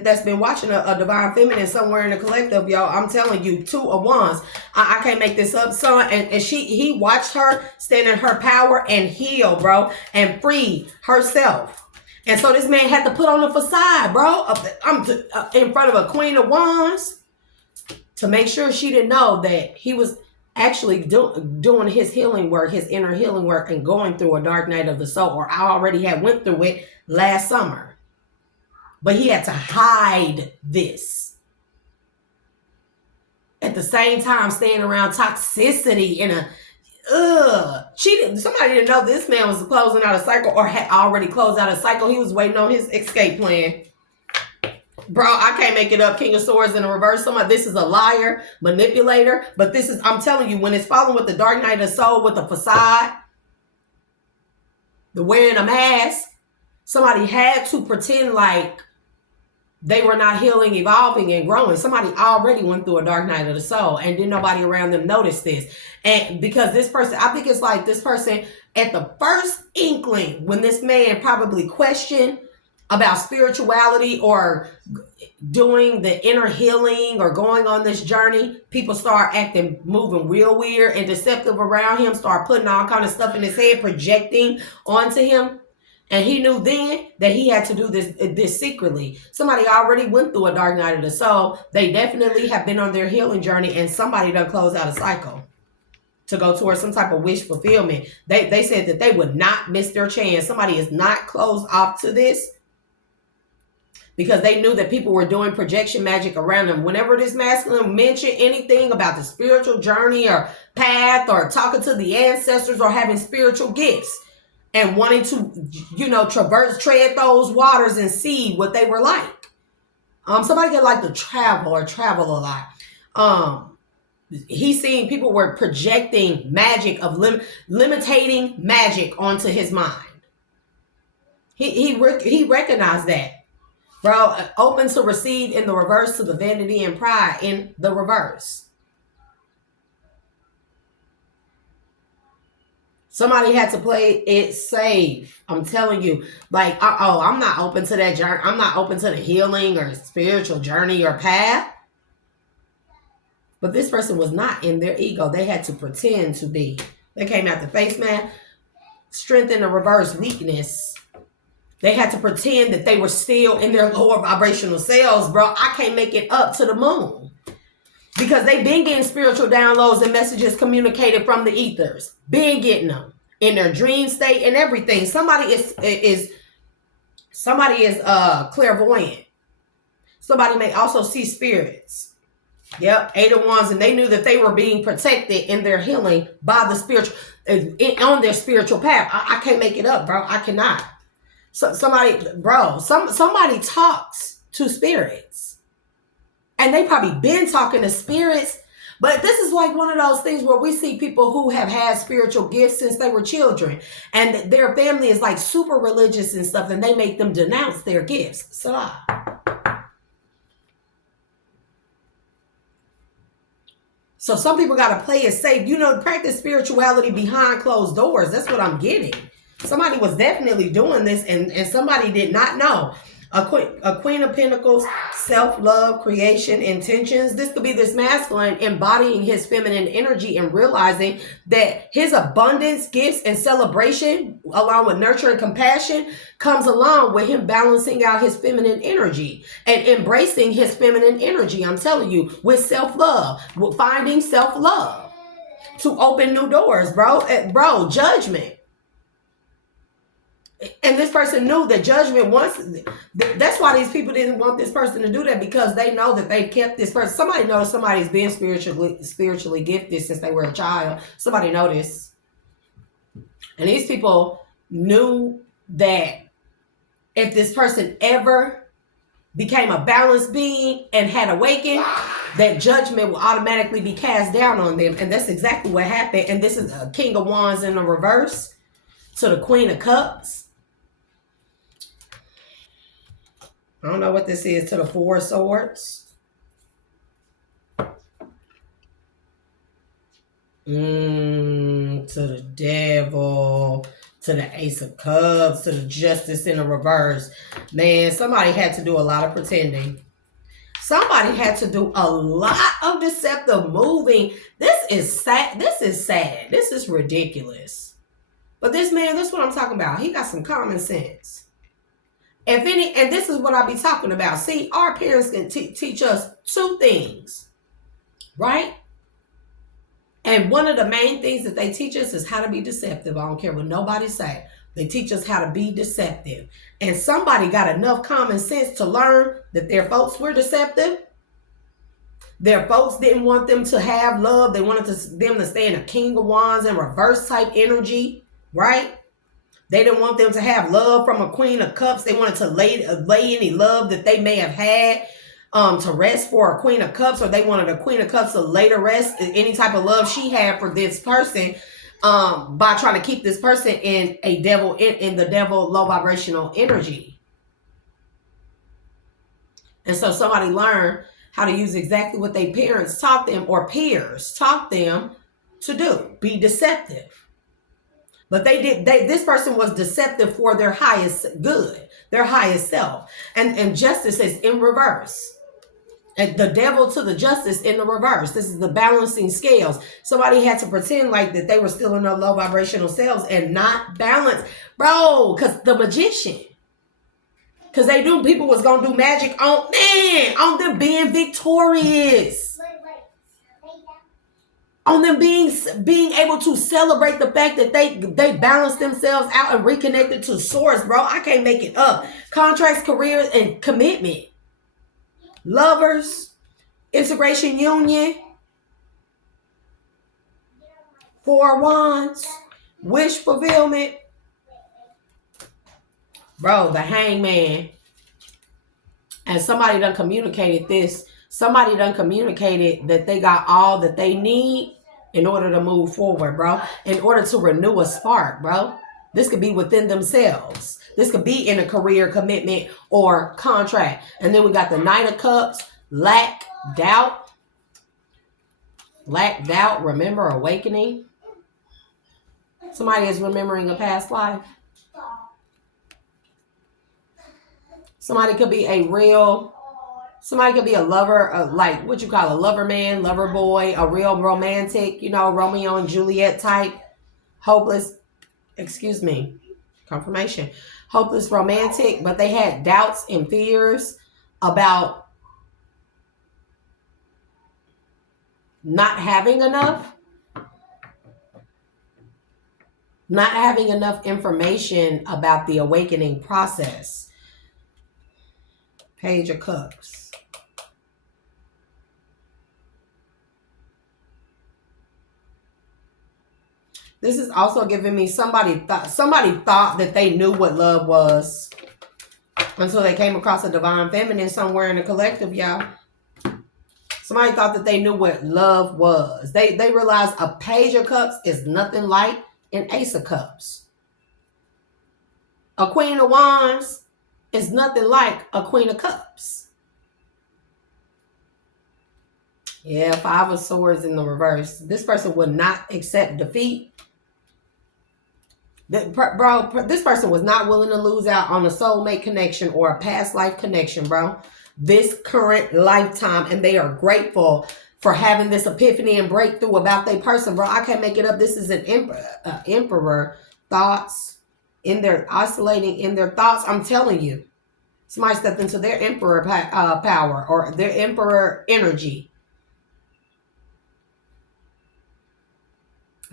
that's been watching a divine feminine somewhere in the collective, y'all. I'm telling you, 2 of Wands. I can't make this up, son. And he watched her stand in her power and heal, bro, and free herself. And so this man had to put on a facade, bro. I'm in front of a Queen of Wands to make sure she didn't know that he was actually doing his healing work, his inner healing work, and going through a dark night of the soul. Or I already had went through it last summer. But he had to hide this. At the same time, staying around toxicity in somebody didn't know this man was closing out a cycle or had already closed out a cycle. He was waiting on his escape plan. Bro, I can't make it up. King of Swords in the reverse. This is a liar, manipulator. But this is, I'm telling you, when it's following with the dark night of the soul, with the facade, the wearing a mask, somebody had to pretend like they were not healing, evolving, and growing. Somebody already went through a dark night of the soul, and didn't nobody around them notice this. And because this person, I think it's like this person, at the first inkling, when this man probably questioned about spirituality or doing the inner healing or going on this journey, people start moving real weird and deceptive around him, start putting all kind of stuff in his head, projecting onto him. And he knew then that he had to do this secretly. Somebody already went through a dark night of the soul. They definitely have been on their healing journey, and somebody done closed out a cycle to go towards some type of wish fulfillment. They said that they would not miss their chance. Somebody is not closed off to this, because they knew that people were doing projection magic around them. Whenever this masculine mentioned anything about the spiritual journey or path or talking to the ancestors or having spiritual gifts and wanting to, tread those waters and see what they were like. Somebody that like to travel a lot. He's seen people were projecting magic of limiting magic onto his mind. He recognized that. Bro, open to receive in the reverse to the vanity and pride in the reverse. Somebody had to play it safe. I'm telling you, I'm not open to that journey. I'm not open to the healing or spiritual journey or path. But this person was not in their ego. They had to pretend to be. They came out the face, man. Strength in the reverse, weakness. They had to pretend that they were still in their lower vibrational selves, bro. I can't make it up to the moon. Because they've been getting spiritual downloads and messages communicated from the ethers. Been getting them in their dream state and everything. Somebody is clairvoyant. Somebody may also see spirits. Yep, 8 of Wands, and they knew that they were being protected in their healing by the spiritual, on their spiritual path. I can't make it up, bro. I cannot. So somebody talks to spirits, and they probably been talking to spirits. But this is like one of those things where we see people who have had spiritual gifts since they were children, and their family is like super religious and stuff, and they make them denounce their gifts. Selah. So some people got to play it safe. Practice spirituality behind closed doors. That's what I'm getting. Somebody was definitely doing this, and somebody did not know. A queen of pentacles, self-love, creation, intentions. This could be this masculine embodying his feminine energy and realizing that his abundance, gifts, and celebration, along with nurture and compassion, comes along with him balancing out his feminine energy and embracing his feminine energy. I'm telling you, with self-love, with finding self-love to open new doors, bro. Bro, judgment. And this person knew that judgment wants. That's why these people didn't want this person to do that, because they know that they've kept this person. Somebody knows somebody's been spiritually gifted since they were a child. Somebody noticed. And these people knew that if this person ever became a balanced being and had awakened, that judgment will automatically be cast down on them. And that's exactly what happened. And this is a King of Wands in the reverse to the Queen of Cups. I don't know what this is to the Four of Swords. To the Devil, to the Ace of Cups, to the Justice in the reverse. Man, somebody had to do a lot of pretending. Somebody had to do a lot of deceptive moving. This is sad. This is sad. This is ridiculous. But this man, this is what I'm talking about. He got some common sense. If any, and this is what I be talking about. See, our parents can teach us two things, right? And one of the main things that they teach us is how to be deceptive. I don't care what nobody say. They teach us how to be deceptive. And somebody got enough common sense to learn that their folks were deceptive. Their folks didn't want them to have love. They wanted them to stay in a King of Wands and reverse type energy, right? They didn't want them to have love from a Queen of Cups. They wanted to lay any love that they may have had to rest for a Queen of Cups, or they wanted a Queen of Cups to lay to rest any type of love she had for this person by trying to keep this person in a devil in the devil low vibrational energy. And so somebody learned how to use exactly what their parents taught them or peers taught them to do, be deceptive. But this person was deceptive for their highest good, their highest self. And justice is in reverse. And the devil to the justice in the reverse. This is the balancing scales. Somebody had to pretend like that they were still in their low vibrational selves and not balance. Bro, because the magician. Because they knew people was going to do magic on them being victorious. On them being able to celebrate the fact that they balanced themselves out and reconnected to source, bro. I can't make it up. Contracts, careers, and commitment. Lovers, integration, union. Four of Wands, wish fulfillment. Bro, the Hangman. And somebody done communicated this. Somebody done communicated that they got all that they need in order to move forward, bro. In order to renew a spark, bro. This could be within themselves. This could be in a career, commitment, or contract. And then we got the Knight of Cups, lack, doubt. Lack, doubt, remember, awakening. Somebody is remembering a past life. Somebody could be a lover, like what you call a lover man, lover boy, a real romantic, Romeo and Juliet type, hopeless, confirmation, hopeless romantic, but they had doubts and fears about not having enough information about the awakening process. Page of Cups. This is also giving me somebody thought that they knew what love was until they came across a divine feminine somewhere in the collective, y'all. Somebody thought that they knew what love was. They realized a Page of Cups is nothing like an Ace of Cups. A Queen of Wands is nothing like a Queen of Cups. Yeah, Five of Swords in the reverse. This person would not accept defeat. Bro, this person was not willing to lose out on a soulmate connection or a past life connection, bro. This current lifetime, and they are grateful for having this epiphany and breakthrough about their person, bro. I can't make it up. This is an emperor thoughts in their isolating in their thoughts. I'm telling you, somebody stepped into their emperor power or their emperor energy.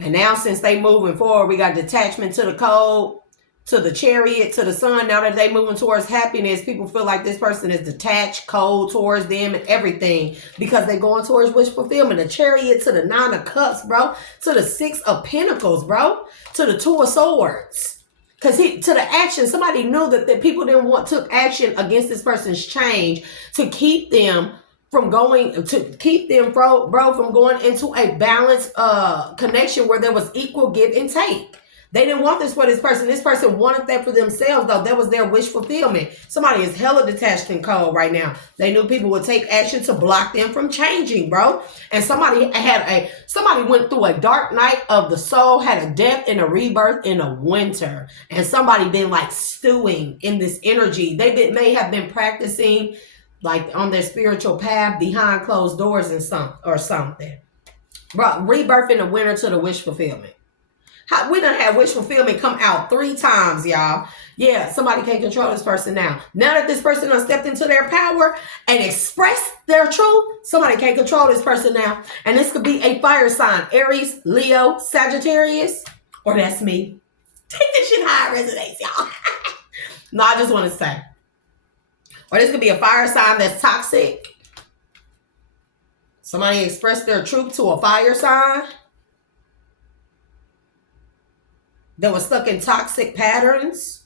And now since they moving forward, we got detachment to the code, to the chariot, to the sun. Now that they moving towards happiness, people feel like this person is detached, cold towards them and everything because they going towards wish fulfillment. The chariot to the 9 of cups, bro. To the 6 of pentacles, bro. To the 2 of swords. Because to the action, somebody knew that the people didn't took action against this person's change to keep them from going from going into a balanced connection where there was equal give and take. They didn't want this for this person. This person wanted that for themselves, though. That was their wish fulfillment. Somebody is hella detached and cold right now. They knew people would take action to block them from changing, bro. And somebody went through a dark night of the soul, had a death and a rebirth in a winter. And somebody been like stewing in this energy. They may have been practicing like on their spiritual path behind closed doors and something. Bro, rebirth in the winter to the wish fulfillment. We done had wish fulfillment come out 3 times, y'all. Yeah, somebody can't control this person now. Now that this person done stepped into their power and expressed their truth, somebody can't control this person now. And this could be a fire sign. Aries, Leo, Sagittarius, or that's me. Take this shit how it resonates, y'all. No, I just want to say. Or this could be a fire sign that's toxic. Somebody expressed their truth to a fire sign that was stuck in toxic patterns.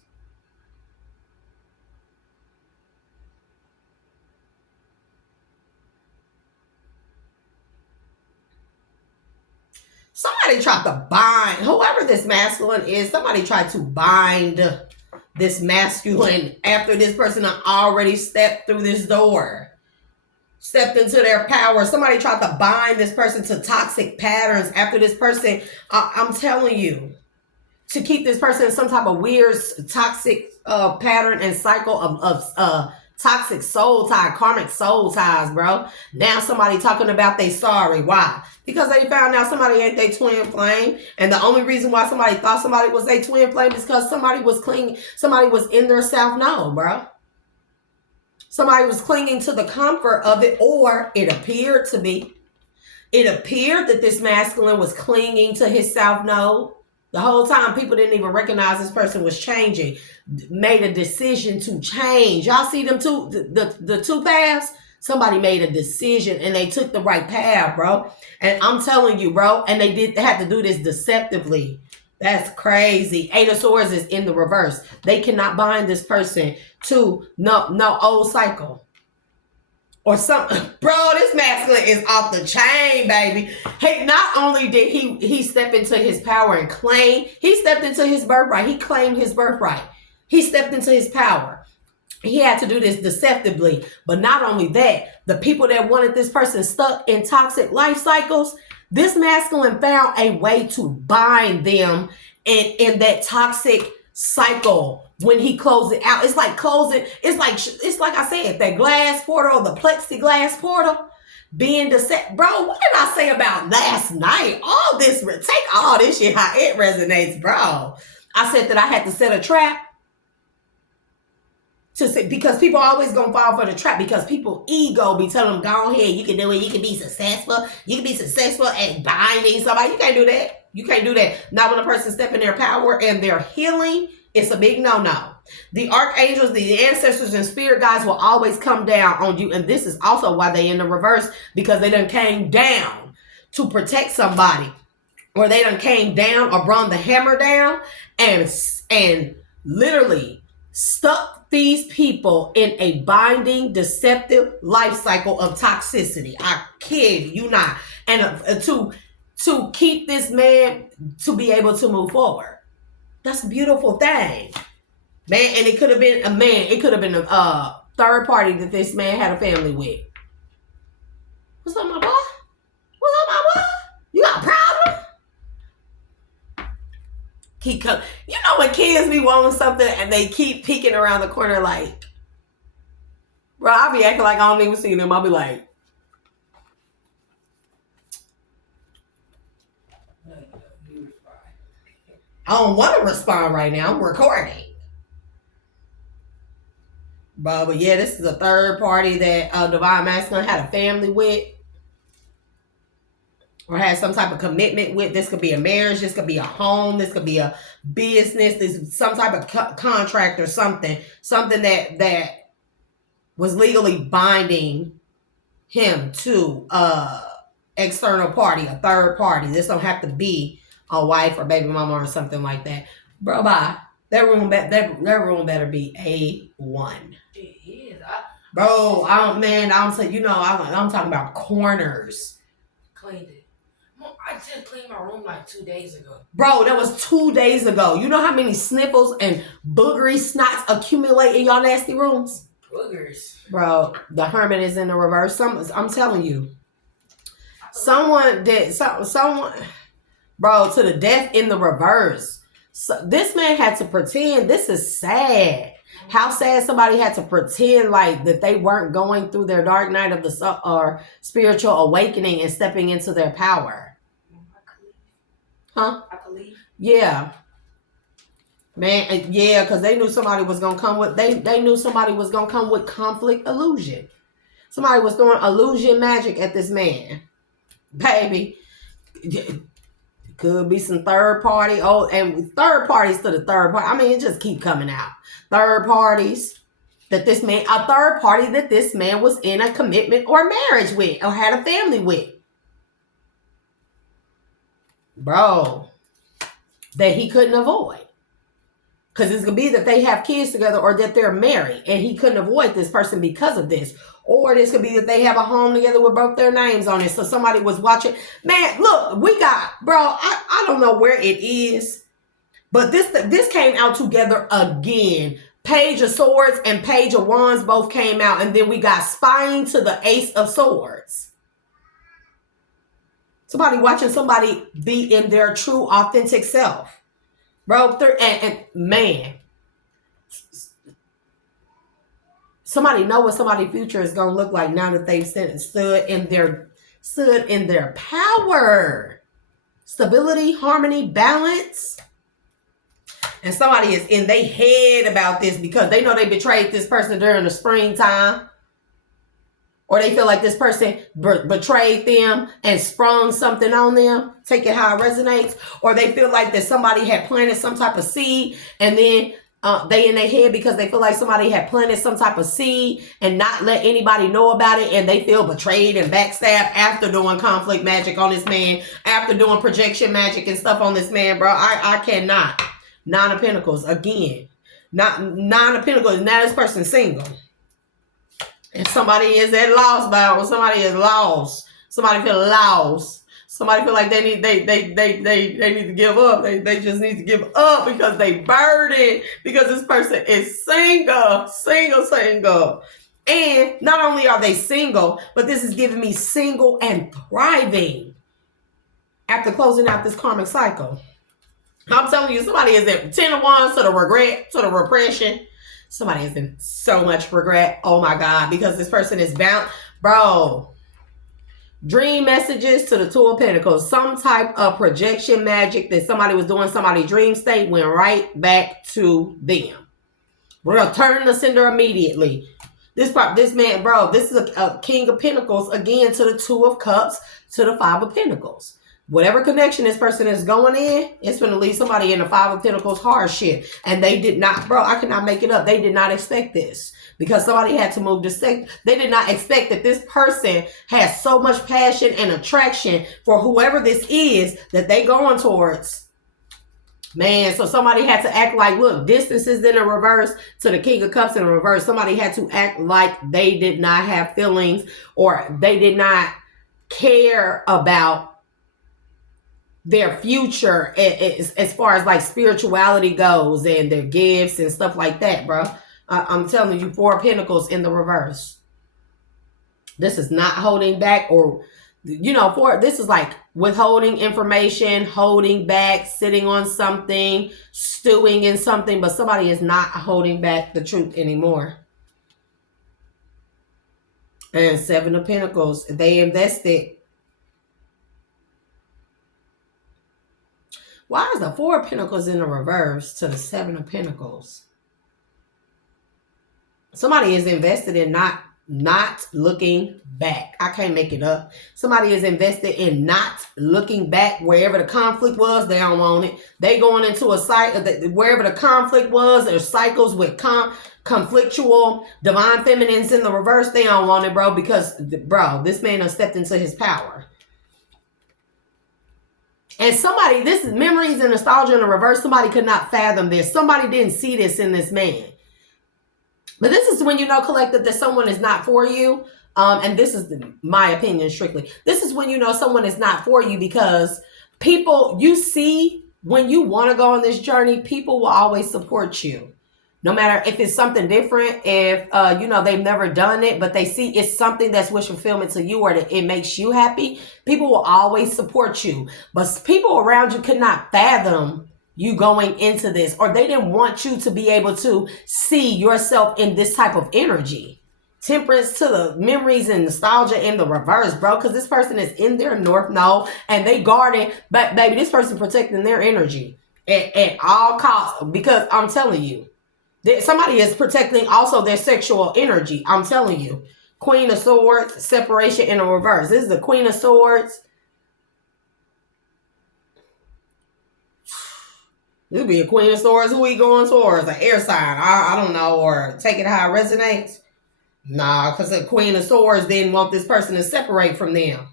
Somebody tried to bind, whoever this masculine is, somebody tried to bind this masculine after this person had already stepped through this door. Stepped into their power. Somebody tried to bind this person to toxic patterns after this person, I'm telling you, to keep this person in some type of weird toxic pattern and cycle of toxic soul tie, karmic soul ties, bro. Now somebody talking about they sorry. Why? Because they found out somebody ain't their twin flame. And the only reason why somebody thought somebody was their twin flame is because somebody was clinging, somebody was in their self-know, bro. Somebody was clinging to the comfort of it, or it appeared to be. It appeared that this masculine was clinging to his self-know. The whole time, people didn't even recognize this person was changing, made a decision to change. Y'all see them two, the 2 paths? Somebody made a decision and they took the right path, bro. And I'm telling you, bro, and they had to do this deceptively. That's crazy. 8 of Swords is in the reverse. They cannot bind this person to no old cycle. Or something. Bro, this masculine is off the chain, baby. Hey, not only did he step into his power and claim, he stepped into his birthright. He claimed his birthright. He stepped into his power. He had to do this deceptively. But not only that, the people that wanted this person stuck in toxic life cycles, this masculine found a way to bind them in that toxic cycle. When he closed it out, it's like closing. It's like I said, that glass portal, the plexiglass portal, being deceptive. Bro, what did I say about last night? All this, take all this shit how it resonates, bro. I said that I had to set a trap because people are always gonna fall for the trap because people ego be telling them, go ahead, you can do it, you can be successful, at binding somebody. You can't do that. You can't do that. Not when a person step in their power and their healing. It's a big no-no. The archangels, the ancestors, and spirit guides will always come down on you. And this is also why they in the reverse, because they done came down to protect somebody. Or they done came down or brought the hammer down and literally stuck these people in a binding, deceptive life cycle of toxicity. I kid you not. And to keep this man to be able to move forward. That's a beautiful thing, man. And it could have been a man. It could have been a third party that this man had a family with. What's up, my boy? What's up, my boy? You got a problem? keep coming. You know when kids be wanting something and they keep peeking around the corner like, bro, I'll be acting like I don't even see them. I'll be like, I don't want to respond right now. I'm recording. But yeah, this is a third party that Divine Masculine had a family with or had some type of commitment with. This could be a marriage. This could be a home. This could be a business. This is some type of contract or something. Something that was legally binding him to external party, a third party. This don't have to be a wife or baby mama or something like that. Bro, bye. That room better be A1. Bro, I don't say, I'm talking about corners. Cleaned it. I just cleaned my room like 2 days ago. Bro, that was 2 days ago. You know how many sniffles and boogery snots accumulate in y'all nasty rooms? Boogers. Bro, the hermit is in the reverse. I'm telling you. Someone, bro, to the death in the reverse. So this man had to pretend. This is sad. How sad somebody had to pretend like that they weren't going through their dark night of the or spiritual awakening and stepping into their power. Huh? I believe. Yeah. Man, yeah, because they knew somebody was gonna come with they knew somebody was gonna come with conflict illusion. Somebody was throwing illusion magic at this man. Baby. Could be some third party. Oh, and third parties to the third party. I mean, it just keep coming out. Third parties that this man, a third party that this man was in a commitment or marriage with or had a family with. Bro, that he couldn't avoid. Because it's going to be that they have kids together or that they're married and he couldn't avoid this person because of this. Or this could be that they have a home together with both their names on it. So somebody was watching. Man, look, we got, bro, I don't know where it is. But this came out together again. Page of Swords and Page of Wands both came out. And then we got spying to the Ace of Swords. Somebody watching somebody be in their true, authentic self. Bro, and man, somebody know what somebody's future is gonna look like now that they've stood in their power, stability, harmony, balance. And somebody is in their head about this because they know they betrayed this person during the springtime. Or they feel like this person betrayed them and sprung something on them. Take it how it resonates. Or they feel like that somebody had planted some type of seed and then they in their head because they feel like somebody had planted some type of seed and not let anybody know about it. And they feel betrayed and backstabbed after doing conflict magic on this man. After doing projection magic and stuff on this man, bro. I cannot. Nine of Pentacles again. Nine of Pentacles. Now this person's single. And somebody is at loss, but somebody is lost. Somebody feel lost. Somebody feel like they need to give up. They just need to give up because they burdened. Because this person is single. And not only are they single, but this is giving me single and thriving after closing out this karmic cycle. I'm telling you, somebody is at 10 of Wands to the regret, to the repression. Somebody has been so much regret. Oh my God. Because this person is bound. Bro. Dream messages to the Two of Pentacles. Some type of projection magic that somebody was doing. Somebody's dream state went right back to them. Return the sender immediately. This man, bro. This is a King of Pentacles. Again, to the Two of Cups. To the Five of Pentacles. Whatever connection this person is going in, it's going to leave somebody in the Five of Pentacles hardship. And they did not, bro, I cannot make it up. They did not expect this because somebody had to move the state. They did not expect that this person has so much passion and attraction for whoever this is that they going towards. Man, so somebody had to act like, look, distance is in a reverse to the King of Cups in a reverse. Somebody had to act like they did not have feelings or they did not care about their future as far as like spirituality goes and their gifts and stuff like that, bro. I'm telling you, Four of Pentacles in the reverse. This is not holding back or For this is like withholding information, holding back, sitting on something, stewing in something, but somebody is not holding back the truth anymore. And Seven of Pentacles, they invested. Why is the Four of Pentacles in the reverse to the Seven of Pentacles? Somebody is invested in not looking back. I can't make it up. Somebody is invested in not looking back. Wherever the conflict was, they don't want it. They going into a cycle, wherever the conflict was, there's cycles with conflictual divine feminines in the reverse. They don't want it, bro, because, bro, this man has stepped into his power. And somebody, this is memories and nostalgia in the reverse. Somebody could not fathom this. Somebody didn't see this in this man. But this is when you know, collective, that someone is not for you. And this is my opinion strictly. This is when you know someone is not for you, because people, you see, when you want to go on this journey, people will always support you. No matter if it's something different, if, they've never done it, but they see it's something that's wish fulfillment to you, or that it makes you happy, people will always support you. But people around you could not fathom you going into this, or they didn't want you to be able to see yourself in this type of energy. Temperance to the memories and nostalgia in the reverse, bro, because this person is in their north node and they guarding, but baby, this person protecting their energy at all costs, because I'm telling you, somebody is protecting also their sexual energy. I'm telling you. Queen of Swords, separation in a reverse. This is the Queen of Swords. This be a Queen of Swords. Who we going towards? An air sign. I don't know. Or take it how it resonates. Nah, because the Queen of Swords didn't want this person to separate from them.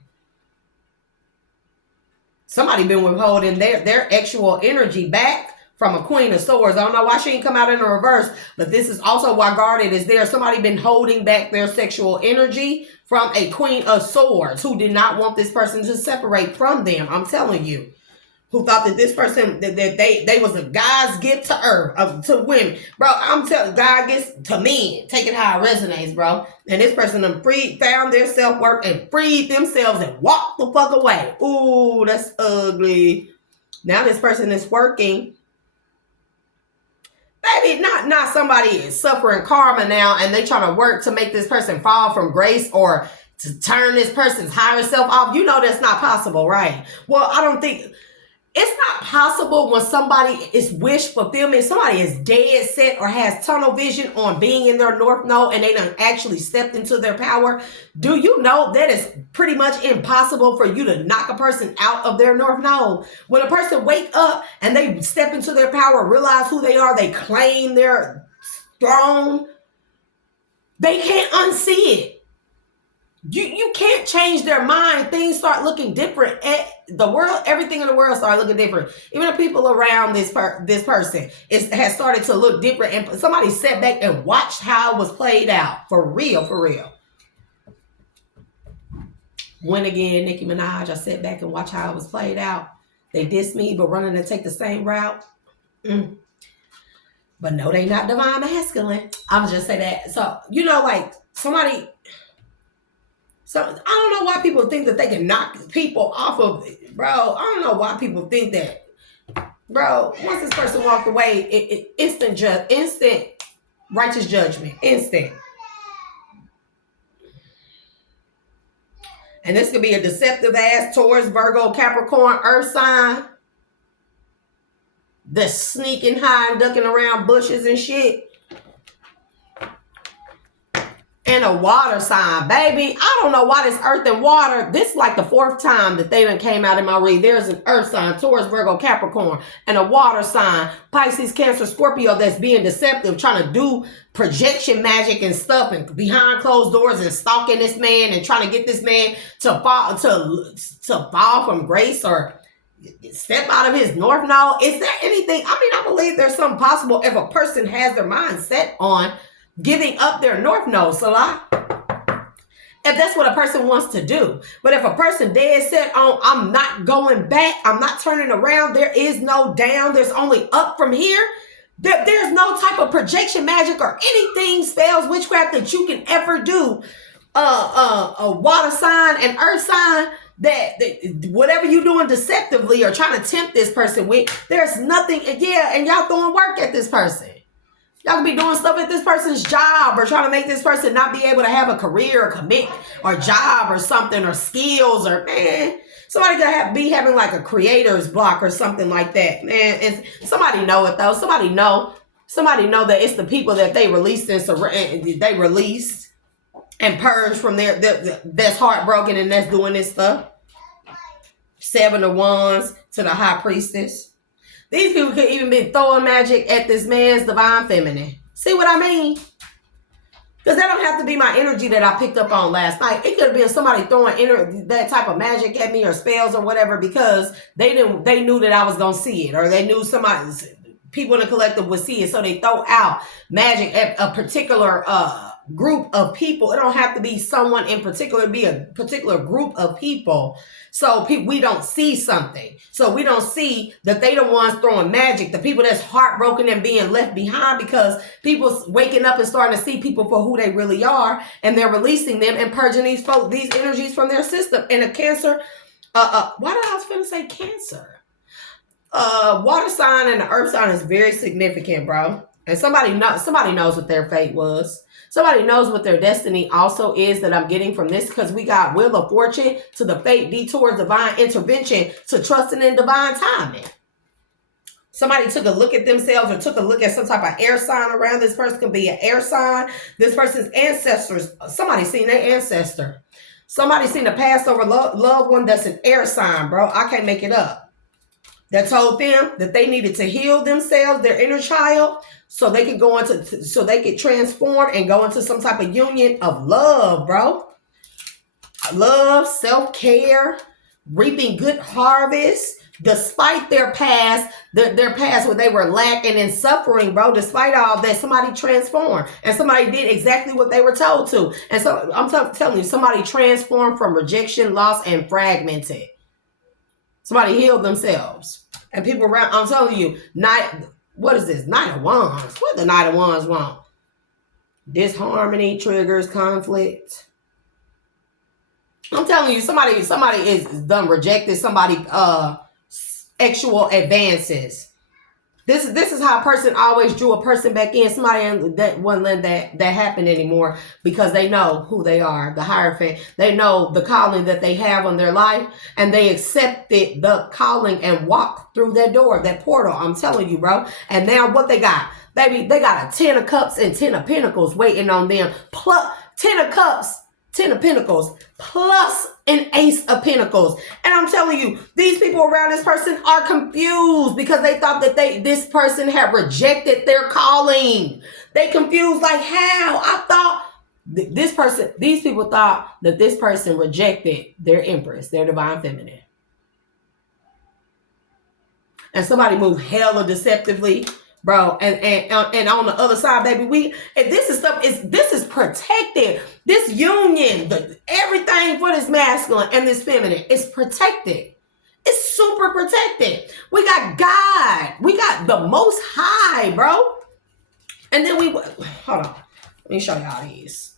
Somebody been withholding their actual energy back from a Queen of Swords. I don't know why she didn't come out in the reverse, but this is also why guarded is there. Somebody been holding back their sexual energy from a Queen of Swords who did not want this person to separate from them. I'm telling you. Who thought that this person, that they was a God's gift to earth, to women. Bro, I'm telling, God gets to men. Take it how it resonates, bro. And this person found their self-worth and freed themselves and walked the fuck away. Ooh, that's ugly. Now this person is working. Baby, not somebody is suffering karma now and they trying to work to make this person fall from grace or to turn this person's higher self off. You know that's not possible, right? Well, I don't think... It's not possible when somebody is wish fulfillment, somebody is dead set or has tunnel vision on being in their north node and they done actually stepped into their power. Do you know that is pretty much impossible for you to knock a person out of their north node? When a person wake up and they step into their power, realize who they are, they claim their throne, they can't unsee it. You can't change their mind. Things start looking different. The world, everything in the world start looking different. Even the people around this person has started to look different. And somebody sat back and watched how it was played out. For real, for real. When again, Nicki Minaj, I sat back and watched how it was played out. They dissed me, but running to take the same route. But no, they not divine masculine. I would just say that. So, like somebody... So I don't know why people think that they can knock people off of it, bro. I don't know why people think that, bro. Once this person walked away, instant righteous judgment, instant. And this could be a deceptive ass Taurus, Virgo, Capricorn, Earth sign. That's sneaking high and ducking around bushes and shit. And a water sign, baby. I don't know why this earth and water, this is like the fourth time that they done came out in my read. There's an earth sign, Taurus, Virgo, Capricorn, and a water sign, Pisces, Cancer, Scorpio, that's being deceptive, trying to do projection magic and stuff and behind closed doors and stalking this man and trying to get this man to fall from grace or step out of his north node. Is there anything? I believe there's something possible if a person has their mind set on giving up their north node, selah. If that's what a person wants to do. But if a person dead set on, I'm not going back, I'm not turning around, there is no down, there's only up from here, there's no type of projection magic or anything, spells, witchcraft that you can ever do a water sign and earth sign, that whatever you doing deceptively or trying to tempt this person with, there's nothing. Yeah, and y'all throwing work at this person. Y'all can be doing stuff at this person's job or trying to make this person not be able to have a career or commit or job or something or skills or, man, somebody could be having like a creator's block or something like that. Man, somebody know it though. Somebody know that it's the people that they released and purged from that's heartbroken and that's doing this stuff. 7 of Wands to the High Priestess. These people could even be throwing magic at this man's divine feminine. See what I mean? Because that don't have to be my energy that I picked up on last night. It could have been somebody throwing that type of magic at me or spells or whatever because they knew that I was going to see it, or they knew people in the collective would see it. So they throw out magic at a particular group of people. It don't have to be someone in particular, be a particular group of people. So we don't see something. So we don't see that they the ones throwing magic. The people that's heartbroken and being left behind because people's waking up and starting to see people for who they really are, and they're releasing them and purging these energies from their system. And a Cancer, why did I was finna say Cancer? Water sign and the earth sign is very significant, bro. And somebody knows what their fate was. Somebody knows what their destiny also is that I'm getting from this, because we got Wheel of Fortune to the fate, detour, divine intervention, to trusting in divine timing. Somebody took a look at themselves or took a look at some type of air sign around. This person can be an air sign. This person's ancestors. Somebody seen their ancestor. Somebody seen a passed over loved one that's an air sign, bro. I can't make it up. That told them that they needed to heal themselves, their inner child, so they could so they could transform and go into some type of union of love, bro. Love, self-care, reaping good harvest, despite their past, their past where they were lacking and suffering, bro. Despite all that, somebody transformed and somebody did exactly what they were told to. And so I'm telling you, somebody transformed from rejection, loss, and fragmented. Somebody healed themselves. And people around, I'm telling you, what is this? Knight of Wands. What the Knight of Wands want? Disharmony triggers conflict. I'm telling you, somebody is done rejected somebody sexual advances. This is how a person always drew a person back in. Somebody that wouldn't let that happen anymore because they know who they are, the Hierophant. They know the calling that they have on their life, and they accepted the calling and walked through that door, that portal. I'm telling you, bro. And now what they got? Baby, they got a 10 of Cups and 10 of Pentacles waiting on them. Plus 10 of Cups, 10 of Pentacles, plus an Ace of Pentacles. And I'm telling you, these people around this person are confused because they thought that this person had rejected their calling. They confused, like, how? I thought these people thought that this person rejected their Empress, their divine feminine. And somebody moved hella deceptively, bro, and on the other side, baby, this is protected. This union, everything for this masculine and this feminine is protected. It's super protected. We got God. We got the Most High, bro. And then hold on. Let me show y'all these.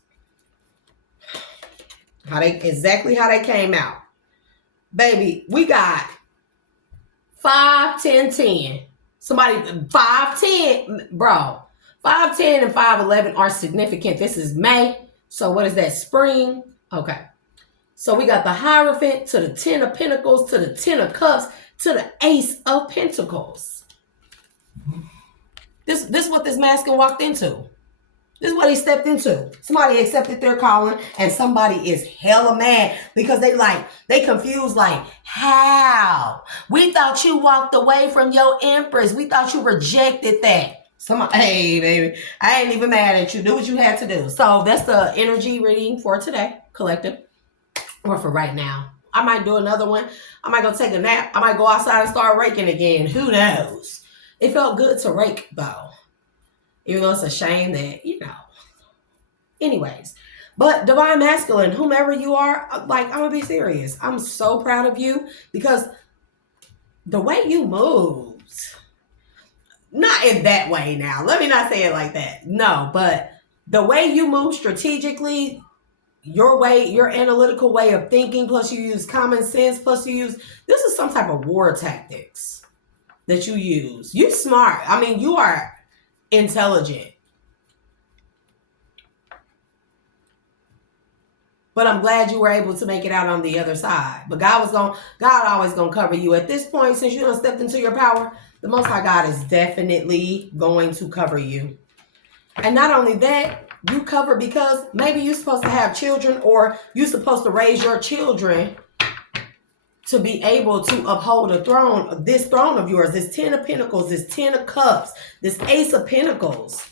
Exactly how they came out. Baby, we got 5, 10, 10. Somebody, 5, 10, bro. 5, 10, and 5, 11 are significant. This is May. So what is that? Spring. Okay. So we got the Hierophant to the 10 of Pentacles to the 10 of Cups to the Ace of Pentacles. This is what this masculine walked into. This is what he stepped into. Somebody accepted their calling, and somebody is hella mad because they confused, like, how? We thought you walked away from your Empress. We thought you rejected that. Hey, baby, I ain't even mad at you. Do what you had to do. So that's the energy reading for today, collective, or for right now. I might do another one. I might go take a nap. I might go outside and start raking again. Who knows? It felt good to rake, though. Even though it's a shame that, anyways. But divine masculine, whomever you are, like, I'm going to be serious. I'm so proud of you because the way you moved, not in that way now. Let me not say it like that. No, but the way you move strategically, your way, your analytical way of thinking, plus you use common sense, plus you use, this is some type of war tactics that you use. You smart. I mean, you are intelligent. But I'm glad you were able to make it out on the other side. But God always gonna cover you. At this point, since you done stepped into your power, the Most High God is definitely going to cover you. And not only that, you cover because maybe you're supposed to have children, or you're supposed to raise your children to be able to uphold a throne, this throne of yours, this 10 of Pentacles, this 10 of Cups, this Ace of Pentacles.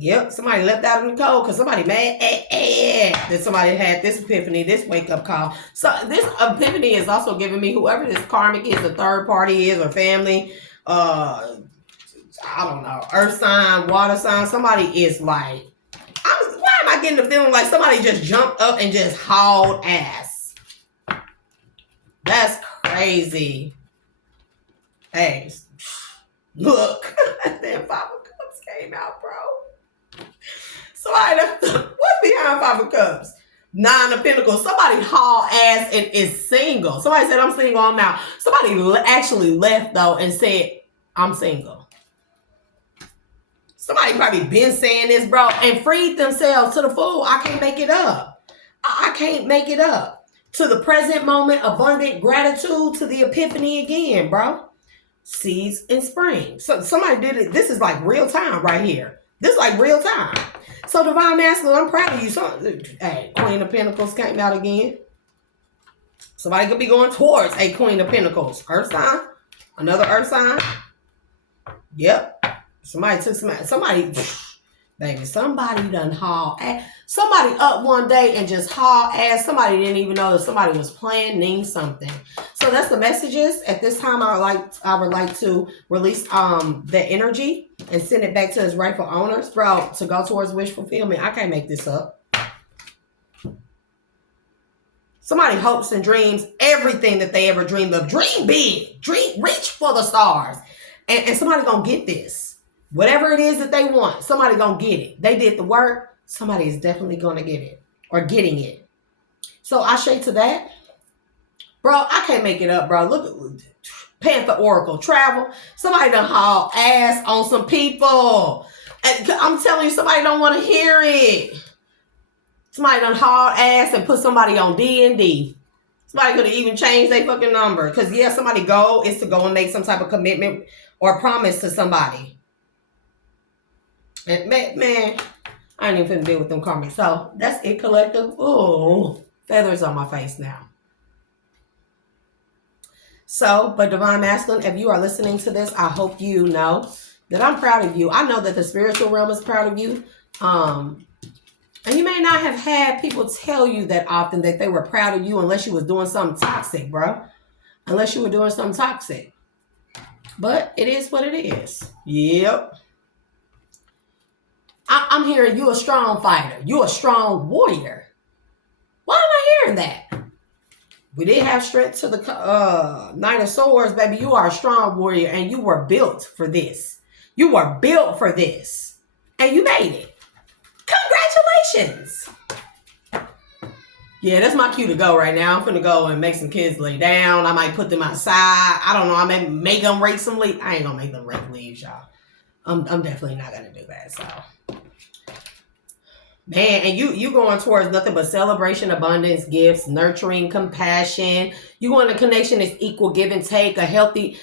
Yep, somebody left out in the cold because somebody mad that somebody had this epiphany, this wake-up call. So this epiphany is also giving me, whoever this karmic is, a third party is, or family, I don't know, earth sign, water sign, somebody is like, why am I getting the feeling like somebody just jumped up and just hauled ass? That's crazy. Hey, look, that 5 of Cups came out, bro. Somebody, what's behind 5 of Cups? 9 of Pentacles. Somebody haul ass and is single. Somebody said, I'm single, I'm out. Somebody actually left, though, and said, I'm single. Somebody probably been saying this, bro, and freed themselves to the full. I can't make it up. I can't make it up. To the present moment, abundant gratitude, to the epiphany again, bro. Seeds in spring. So somebody did it. This is like real time right here. This is like real time. So Divine Masculine, I'm proud of you. So, hey, Queen of Pentacles came out again. Somebody could be going towards a Queen of Pentacles. Earth sign. Another earth sign. Yep. Somebody took somebody, baby, somebody done haul ass. Somebody up one day and just haul ass. Somebody didn't even know that somebody was planning something. So that's the messages. At this time, I would like to release the energy and send it back to its rightful owners, bro, to go towards wish fulfillment. I can't make this up. Somebody hopes and dreams everything that they ever dreamed of. Dream big. Dream rich for the stars. And somebody gonna get this. Whatever it is that they want, somebody gonna get it. They did the work. Somebody is definitely gonna get it or getting it. So I say to that, bro, I can't make it up, bro. Look at Panther Oracle travel. Somebody done haul ass on some people. And I'm telling you, somebody don't want to hear it. Somebody done haul ass and put somebody on D&D. Somebody could have even changed their fucking number. Because, yeah, somebody's goal is to go and make some type of commitment or promise to somebody. And man, I ain't even finna deal with them karmic. So that's it, collective. Oh, feathers on my face now. So, but Divine Masculine, if you are listening to this, I hope you know that I'm proud of you. I know that the spiritual realm is proud of you. And you may not have had people tell you that often that they were proud of you unless you was doing something toxic, bro. Unless you were doing something toxic. But it is what it is. Yep. I'm hearing you a strong fighter. You a strong warrior. Why am I hearing that? We did have strength to the Knight of Swords, baby. You are a strong warrior and you were built for this. You were built for this. And you made it. Congratulations. Yeah, that's my cue to go right now. I'm finna go and make some kids lay down. I might put them outside. I don't know. I may make them rake some leaves. I ain't gonna make them rake leaves, y'all. I'm definitely not gonna do that, so. Man, and you going towards nothing but celebration, abundance, gifts, nurturing, compassion. You want a connection that's equal give and take, a healthy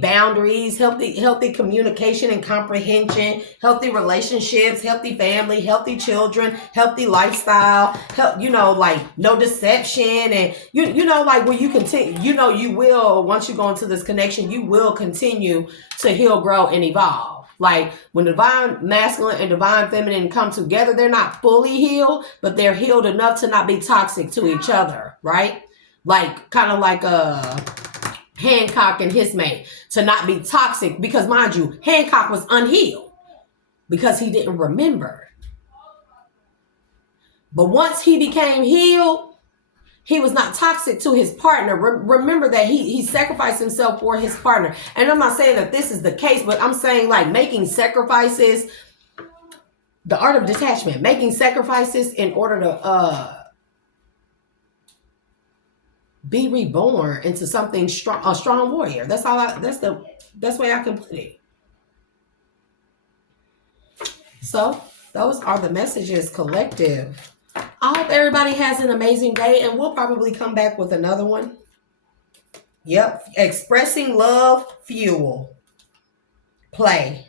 boundaries, healthy communication and comprehension, healthy relationships, healthy family, healthy children, healthy lifestyle, like no deception. And you know, like when you continue, you will, once you go into this connection, you will continue to heal, grow, and evolve. Like when Divine Masculine and Divine Feminine come together, they're not fully healed, but they're healed enough to not be toxic to each other, right? Like kind of like Hancock and his mate, to not be toxic, because mind you, Hancock was unhealed because he didn't remember. But once he became healed, he was not toxic to his partner. Remember that he sacrificed himself for his partner. And I'm not saying that this is the case, but I'm saying like making sacrifices The art of detachment, making sacrifices in order to be reborn into something strong, a strong warrior. That's all. That's the best way I can put it. So those are the messages, collective. I hope everybody has an amazing day, and we'll probably come back with another one. Yep, expressing love, fuel, play.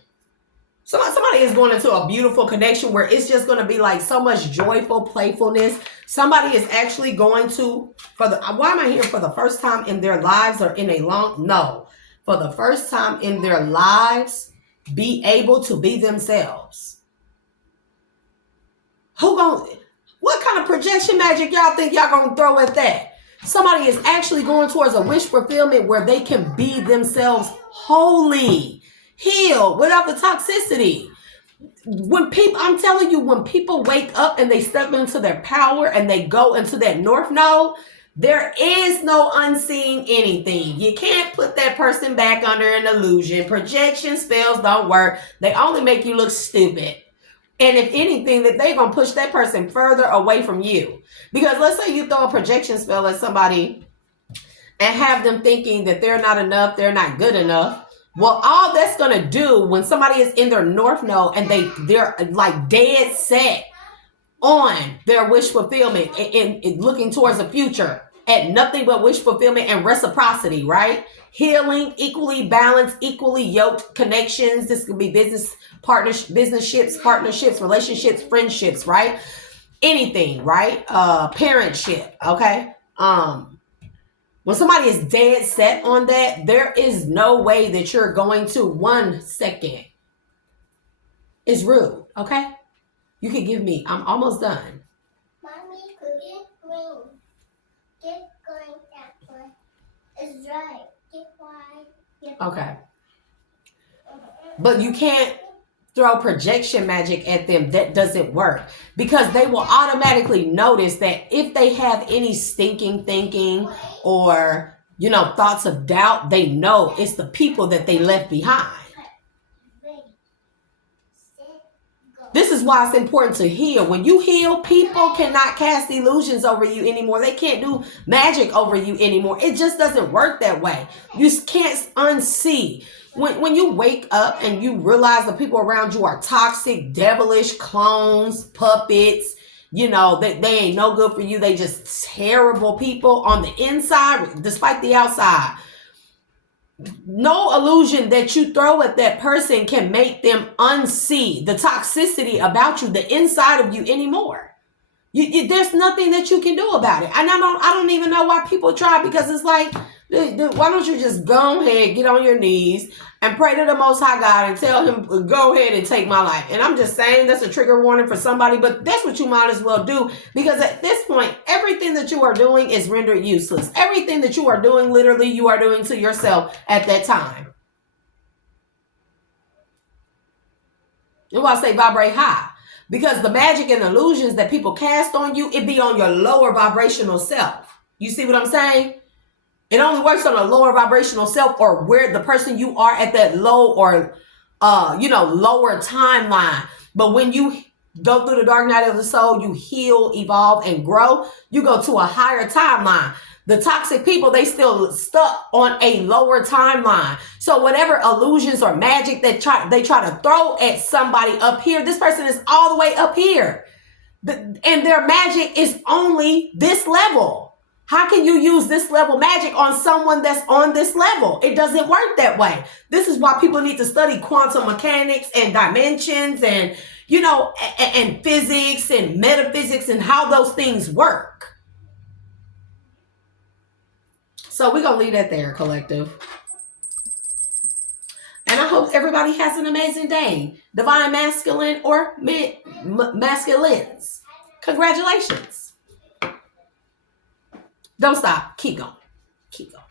Somebody is going into a beautiful connection where it's just going to be like so much joyful playfulness. Somebody is actually going to, why am I here for the first time in their lives or in a long, no, for the first time in their lives, be able to be themselves. What kind of projection magic y'all think y'all going to throw at that? Somebody is actually going towards a wish fulfillment where they can be themselves wholly, healed, without the toxicity. When people, I'm telling you, when people wake up and they step into their power and they go into that north node, there is no unseeing anything. You can't put that person back under an illusion. Projection spells don't work. They only make you look stupid. And if anything, that they're going to push that person further away from you. Because let's say you throw a projection spell at somebody and have them thinking that they're not enough, they're not good enough. Well, all that's going to do when somebody is in their north node and they're like dead set on their wish fulfillment and looking towards the future at nothing but wish fulfillment and reciprocity, right? Healing, equally balanced, equally yoked connections. This could be partnerships, relationships, friendships, right? Anything, right? Parentship, okay? When somebody is dead set on that, there is no way that you're going to 1 second. It's rude, okay? You can give me, I'm almost done. Mommy, could get green. Get going that way. It's right. Get wide. Okay. But you can't throw projection magic at them. That doesn't work because they will automatically notice that if they have any stinking thinking or, thoughts of doubt, they know it's the people that they left behind. This is why it's important to heal. When you heal, people cannot cast illusions over you anymore. They can't do magic over you anymore. It just doesn't work that way. You can't unsee. When you wake up and you realize the people around you are toxic, devilish, clones, puppets, they ain't no good for you. They just terrible people on the inside, despite the outside. No illusion that you throw at that person can make them unsee the toxicity about you, the inside of you anymore. There's nothing that you can do about it. And I don't even know why people try, because it's like, why don't you just go ahead, get on your knees and pray to the Most High God and tell him, go ahead and take my life. And I'm just saying that's a trigger warning for somebody, but that's what you might as well do, because at this point, everything that you are doing is rendered useless. Everything that you are doing, literally, you are doing to yourself at that time. That's why I say vibrate high. Because the magic and illusions that people cast on you, it be on your lower vibrational self. You see what I'm saying? It only works on a lower vibrational self, or where the person you are at that low or, lower timeline. But when you go through the dark night of the soul, you heal, evolve, and grow, you go to a higher timeline. The toxic people, they still stuck on a lower timeline. So whatever illusions or magic they try to throw at somebody up here, this person is all the way up here. And their magic is only this level. How can you use this level magic on someone that's on this level? It doesn't work that way. This is why people need to study quantum mechanics and dimensions and, and physics and metaphysics and how those things work. So we're going to leave that there, collective. And I hope everybody has an amazing day. Divine masculine or masculines. Congratulations. Don't stop. Keep going. Keep going.